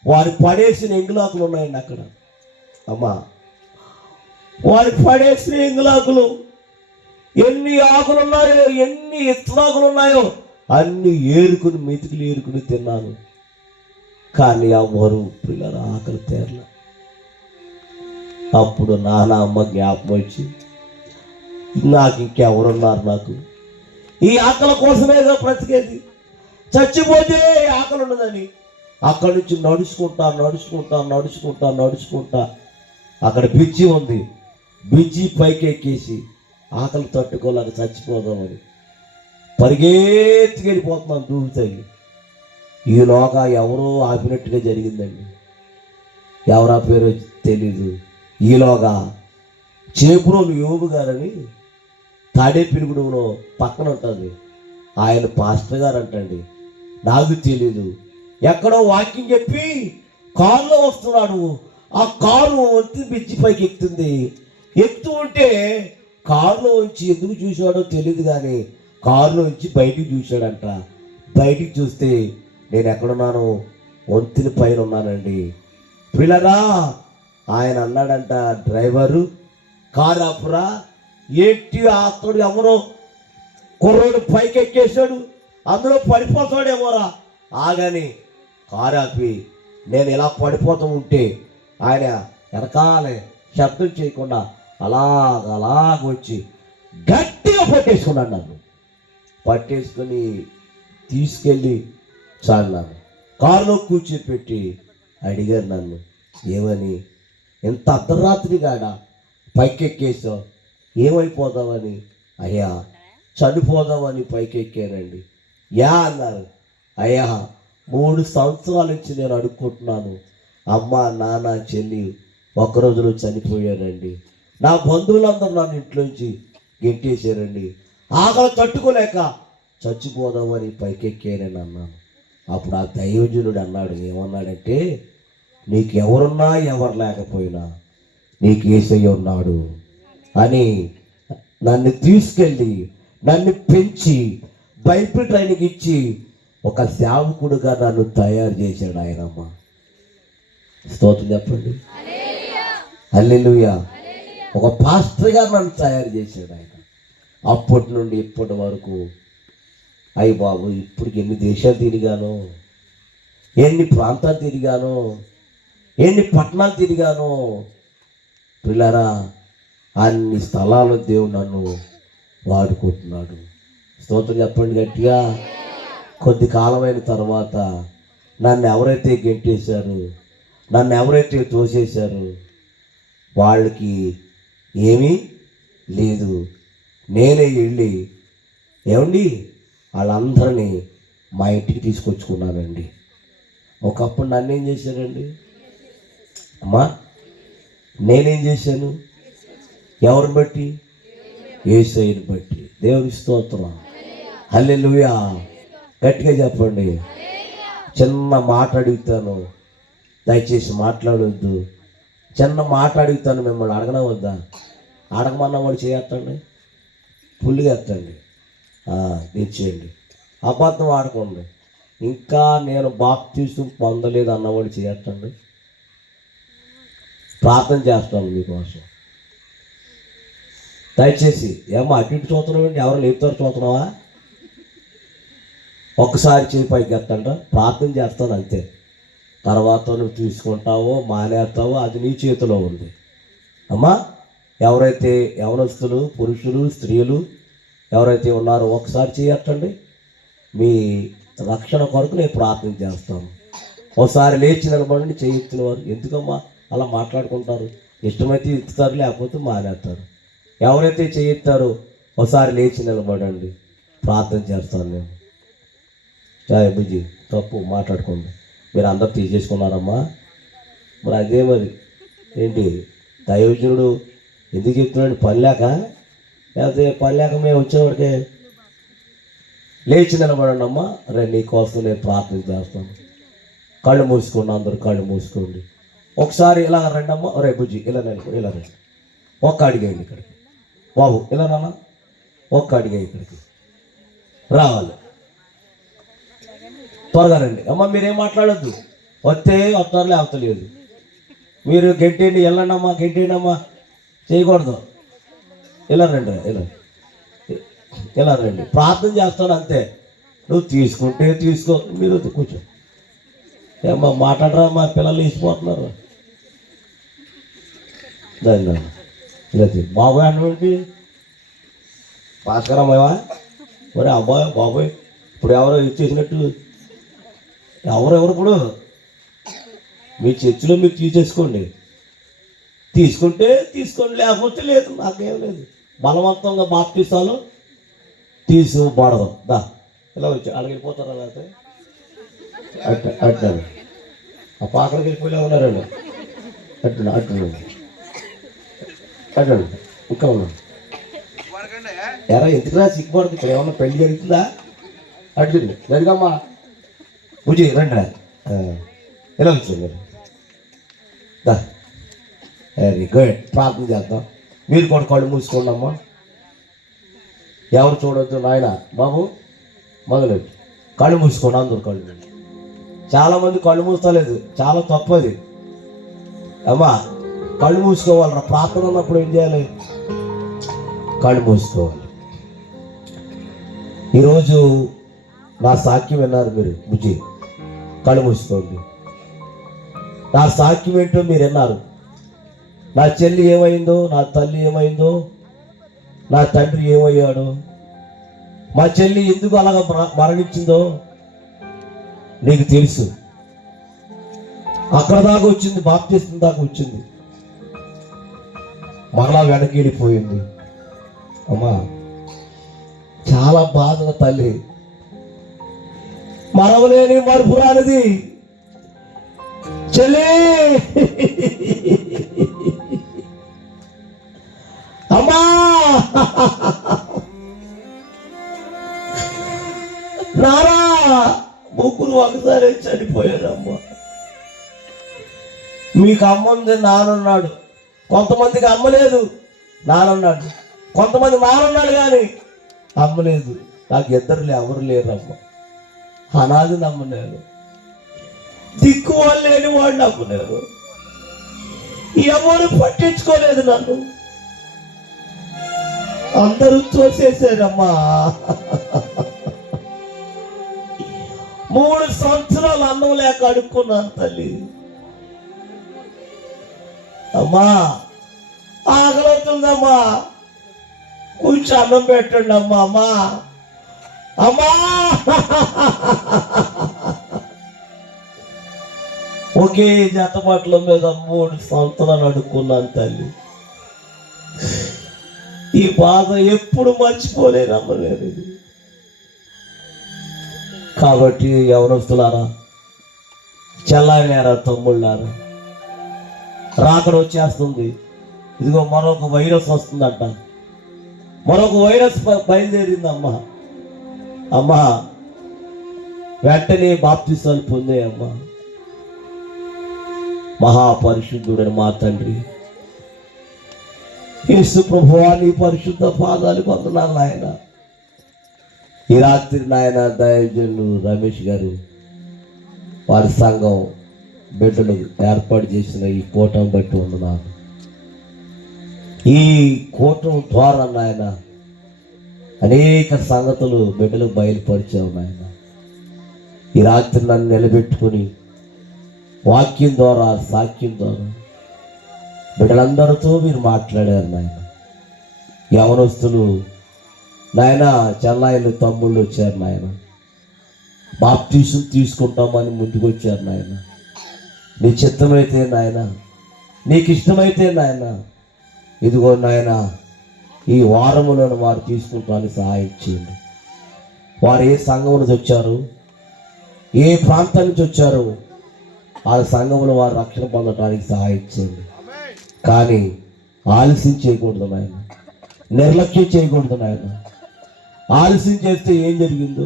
వారు పడేసిన ఎంగులాకులు ఉన్నాయండి అక్కడ. అమ్మా, వారు పడేసిన ఎంగులాకులు ఎన్ని ఆకులు ఉన్నాయో, ఎన్ని ఇత్తనాకులు ఉన్నాయో అన్ని మెతుకులు ఏరుకుని తిన్నాను. కానీ ఎవరు పిల్లల ఆకలి తీరల. అప్పుడు నాన్న అమ్మ జ్ఞాపకం వచ్చి, నాకు ఇంకెవరున్నారు, నాకు ఈ ఆకలి కోసమేగా బ్రతికేది, చచ్చిపోతే ఆకలి ఉండదని అక్కడి నుంచి నడుచుకుంటా అక్కడ బ్రిడ్జి ఉంది, బ్రిడ్జి పైకి ఎక్కేసి ఆకలి తట్టుకోలేక చచ్చిపోదామని పరిగెత్తుకెళ్ళిపోతున్నాను దూకుతాయి. ఈలోగా ఎవరో ఆపినట్టుగా జరిగిందండి. ఎవరా పేరు తెలీదు. ఈలోగా చేపురోలు యోగు గారని తాడేపల్లిగూడెంలో పక్కన ఉంటుంది, ఆయన పాస్టర్ గారు అంటండి. నాకు తెలీదు, ఎక్కడో వాకింగ్ చెప్పి కారులో వస్తున్నాడు. ఆ కారు వంతి బ్రిడ్జి పైకి ఎక్కుతూ ఉంటే కారులో వచ్చి ఎందుకు చూశాడో తెలియదు, కానీ కారులో వచ్చి బయటికి చూశాడంట. బయటికి చూస్తే నేను ఎక్కడున్నాను, వంతిని పైన ఉన్నానండి. పిల్లరా ఆయన అన్నాడంట, డ్రైవరు కారు ఆపురా, ఏంటి అతడు ఎవరో కుర్రోడు పైకి ఎక్కేశాడు, అందులో పడిపోతాడేమోరా, ఆగని కారు ఆపి నేను ఇలా పడిపోతూ ఉంటే ఆయన వెనకాలే శబ్దం చేయకుండా అలాగ వచ్చి గట్టిగా పట్టేసుకున్నాడు. నన్ను పట్టేసుకొని తీసుకెళ్ళి చాలాను కారులో కూర్చోపెట్టి అడిగారు నన్ను, ఏమని, ఎంత అర్ధరాత్రి కాడ పైకెక్కేసావు, ఏమైపోదామని. అయ్యా చనిపోదామని పైకెక్కానండి. అన్నారు. అయ్యా 3 సంవత్సరాల నుంచి నేను అడుక్కుంటున్నాను, అమ్మ నాన్న చెల్లి 1 రోజులో చనిపోయారండి. నా బంధువులందరూ నన్ను ఇంట్లోంచి గెంటేశారండి. ఆకలి తట్టుకోలేక చచ్చిపోదామని పైకెక్కానని అన్నాను. అప్పుడు ఆ దైవజనుడు అన్నాడు, ఏమన్నాడంటే, నీకు ఎవరున్నా ఎవరు లేకపోయినా నీకు యేసయ్య ఉన్నాడు అని నన్ను తీసుకెళ్ళి నన్ను పెంచి బైబిల్ ట్రైనింగ్ ఇచ్చి ఒక సేవకుడుగా నన్ను తయారు చేశాడు ఆయనమ్మ. స్తోత్రం చెప్పండి, హల్లెలూయా. ఒక పాస్టర్గా నన్ను తయారు చేశాడు ఆయన. అప్పటి నుండి ఇప్పటి వరకు అయ్యి బాబు, ఇప్పటికి ఎన్ని దేశాలు తిరిగాను, ఎన్ని ప్రాంతాలు తిరిగాను, ఎన్ని పట్టణాలు తిరిగాను పిల్లరా. అన్ని స్థలాల్లో దేవుడు నన్ను వాడుకుంటున్నాడు. స్తోత్రం చెప్పండి గట్టిగా. కొద్ది కాలమైన తర్వాత నన్ను ఎవరైతే గెంటేశారు, నన్ను ఎవరైతే తోసేశారు, వాళ్ళకి ఏమీ లేదు. నేనే వెళ్ళి ఏమండి వాళ్ళందరినీ మా ఇంటికి తీసుకొచ్చుకున్నానండి. ఒకప్పుడు నన్ను ఏం చేశారండి అమ్మా? నేనేం చేశాను? ఎవరిని బట్టి? యేసయ్యని బట్టి. దేవుని స్తోత్రం, హల్లెలూయా. గట్టిగా చెప్పండి. చిన్న మాట అడుగుతాను, దయచేసి మాట్లాడొద్దు. చిన్న మాట అడుగుతాను, మిమ్మల్ని అడగనా వద్దా? అడగమన్నా వాడు చేయొద్దండి, ఫుల్గా ఎత్తండి, తెచ్చేయండి. అబద్ధం ఆడకండి. ఇంకా నేను బాప్తిసం పొందలేదు అన్నవాడు చేయొద్దండి. ప్రార్థన చేస్తాను మీకోసం. దయచేసి ఏమో అటు ఇటు చూస్తున్నావు, ఎవరు లేపుతారు చూస్తున్నావా? ఒక్కసారి చేయి పైకి ఎత్తంట, ప్రార్థన చేస్తాను అంతే. తర్వాత నువ్వు తీసుకుంటావో మానేస్తావో అది నీ చేతిలో ఉంది అమ్మా. ఎవరైతే యవనస్తులు, పురుషులు, స్త్రీలు ఎవరైతే ఉన్నారో ఒకసారి చేయొచ్చండి. మీ రక్షణ కొరకు నేను ప్రార్థన చేస్తాను. ఒకసారి లేచి నిలబడండి. చేయొచ్చిన వారు ఎందుకమ్మా అలా మాట్లాడుకుంటారు? ఇష్టమైతే ఇస్తారు, లేకపోతే మానేస్తారు. ఎవరైతే చేయొచ్చారో ఒకసారి లేచి నిలబడండి, ప్రార్థన చేస్తాను నేను. చాయ్ బుజ్జి తప్పు మాట్లాడుకోండి. మీరు అందరు తీసేసుకున్నారమ్మా. మరి అదే మరి ఏంటి దైవజనుడు ఎందుకు చెప్తున్నాడు? పని లేక? లేకపోతే పని లేక మేము వచ్చేవాడికే? లేచి నిలబడండి అమ్మా. రే నీకోసం నేను ప్రార్థన చేస్తాను. కళ్ళు మూసుకోండి, అందరూ కళ్ళు మూసుకోండి. ఒకసారి ఇలా రండి అమ్మా. రే బుజ్జి ఇలా నిలబడి, ఇలా రండి. ఒక్క అడిగేయండి ఇక్కడికి బాబు, ఇలా నాన్న ఒక్క అడిగే ఇక్కడికి రావాలి. త్వరగా రండి అమ్మ. మీరేం మాట్లాడద్దు, వస్తే వస్తారు, లేకపోతే లేదు. మీరు గెంటేయండి, వెళ్ళండి అమ్మా, గెంటేయండి అమ్మా. చేయకూడదు. ఇలా రండి, ఇలా రండి. ప్రార్థన చేస్తాను అంతే. నువ్వు తీసుకుంటే తీసుకో, మీరు కూర్చో. ఏమ్మా మాట్లాడరా, మా పిల్లలు వేసిపోతున్నారు. దాన్ని ఇలా బాబాయ్ అన్నటువంటి భాస్కరమ్మా, మరి అబ్బాయి బాబాయ్ ఇప్పుడు ఎవరో ఇచ్చేసినట్టు ఎవరెవరు ఇప్పుడు మీ చర్చిలో మీరు తీసేసుకోండి. తీసుకుంటే తీసుకోండి, లేకపోతే లేదు. నాకేం లేదు. బలవంతంగా బాప్తిస్తాలు తీసుకోబడదు. దా ఇలా వచ్చి అడిగిపోతారా? లేకపోతే అట్టారు ఆ పాకలకి వెళ్ళిపోయినా ఉన్నారండి. అట్టు అట్టాడు ఇంకా ఉన్నాడు. ఎరా ఎందుకురా సిగ్గుపడుతుంది? ఇక్కడ ఏమన్నా పెళ్లి జరుగుతుందా? అటు జరిగమ్మా పూజ రండి. ఎలా వచ్చారు మీరు? దా వెరీ గుడ్. ప్రార్థన చేద్దాం. మీరు కూడా కళ్ళు మూసుకోండి అమ్మా. ఎవరు చూడొద్దు నాయన. బాబు మొదలెట్టు. కళ్ళు మూసుకోండి అందరు. కళ్ళు చాలామంది కళ్ళు మూస్తలేదు, చాలా తప్పది అమ్మా. కళ్ళు మూసుకోవాలరా. ప్రార్థన ఉన్నప్పుడు ఏం చేయాలి? కళ్ళు మూసుకోవాలి. ఈరోజు నా సాక్ష్యం విన్నారు మీరు. బుజ్జి కళ్ళు మూసుకోండి. నా సాక్ష్యం ఏంటో మీరు విన్నారు. నా చెల్లి ఏమైందో, నా తల్లి ఏమైందో, నా తండ్రి ఏమయ్యాడు, మా చెల్లి ఎందుకు అలాగ మరణించిందో నీకు తెలుసు. అక్కడ దాకా వచ్చింది, బాప్తిసం దాకా వచ్చింది, మరలా వెనక్కి వెళ్ళిపోయింది. అమ్మా చాలా బాధ తల్లి, మరవలేని మరుపురానిది చెల్లి. అమ్మా నారా ముగ్గురు ఒక మీకు అమ్మంది నానున్నాడు, కొంతమందికి అమ్మలేదు నానున్నాడు, కొంతమంది నానున్నాడు కానీ అమ్మలేదు. నాకు ఇద్దరులే ఎవరు లేరమ్మ. అనాది నమ్మలేరు, దిక్కు వాళ్ళు లేని వాడు నమ్మలేరు, ఎవరు పట్టించుకోలేదు నన్ను, అందరూ తోసేసారమ్మా. 3 సంవత్సరాలు అన్నం లేక అడుక్కున్నాను తల్లి. అమ్మా ఆకలవుతుందమ్మా, కొంచెం అన్నం పెట్టండి అమ్మా. అమ్మా అమ్మా ఒకే జత బట్టల మీద 3 సంవత్సరాలు అడుక్కున్నాను తల్లి. ఈ బాధ ఎప్పుడు మర్చిపోలేనమ్మా నేను. కాబట్టి యవనస్తులారా, చెల్లాయినారా, తమ్ముళ్ళారా, రాకడ వచ్చేస్తుంది. ఇదిగో మరొక వైరస్ వస్తుందంట, మరొక వైరస్ బయలుదేరిందమ్మా. అమ్మా వెంటనే బాప్తిసాలు పొందే అమ్మా. మహాపరిశుద్ధుడని మా తండ్రి యేసు ప్రభువా, నీ పరిశుద్ధ పాదాలకు వందనాలు నాయన. ఈ రాత్రి నాయన దైవజనులు రమేష్ గారు వారి సంఘం బిడ్డలు ఏర్పాటు చేసిన ఈ కూటమి బట్టి వందనాలు. ఈ కూటమి ద్వారా నాయన అనేక సంగతులు బిడ్డలకు బయలుపరిచావు నాయన. ఈ రాత్రి నన్ను నిలబెట్టుకుని వాక్యం ద్వారా, సాక్ష్యం ద్వారా బిడ్డలందరితో మీరు మాట్లాడారు నాయన. యవనస్తులు నాయన, చెల్లాయిలు, తమ్ముళ్ళు వచ్చారు నాయన, బాప్తీసం తీసుకుంటామని ముందుకు వచ్చారు నాయన. నీ చిత్తమైతే నాయన, నీకు ఇష్టమైతే నాయన, ఇదిగో నాయన ఈ వారములను వారు తీసుకుంటానికి సహాయం చేయండి. వారు ఏ సంఘం నుంచి వచ్చారు, ఏ ప్రాంతం నుంచి వచ్చారు, ఆ సంఘంలో వారు రక్షణ పొందడానికి సహాయం చేయండి. కానీ ఆలస్యం చేయకూడదు నాయన, నిర్లక్ష్యం చేయకూడదు నాయన. ఆలస్యం చేస్తే ఏం జరిగిందో,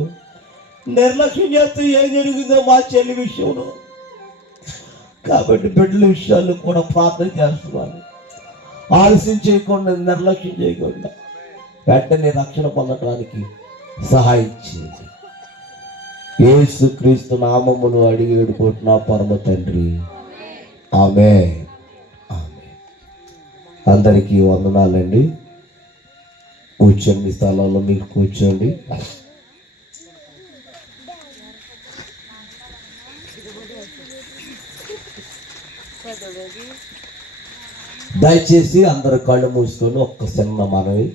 నిర్లక్ష్యం చేస్తే ఏం జరిగిందో మా చెల్లి విషయంలో. కాబట్టి బిడ్డల విషయాల్లో కూడా ప్రార్థన చేస్తున్నాను. ఆలస్యం చేయకుండా, నిర్లక్ష్యం చేయకుండా వెంటనే రక్షణ పొందడానికి సహాయం చేయండి. యేసుక్రీస్తు నామమును అడిగి వేడుకుంటున్నా పరమ తండ్రి, ఆమేన్. అందరికీ వందనాలండి. కూర్చోండి, మీ స్థలంలో మీరు కూర్చోండి. దయచేసి అందరు కళ్ళు మూసుకొని ఒక్క చిన్న మనవి.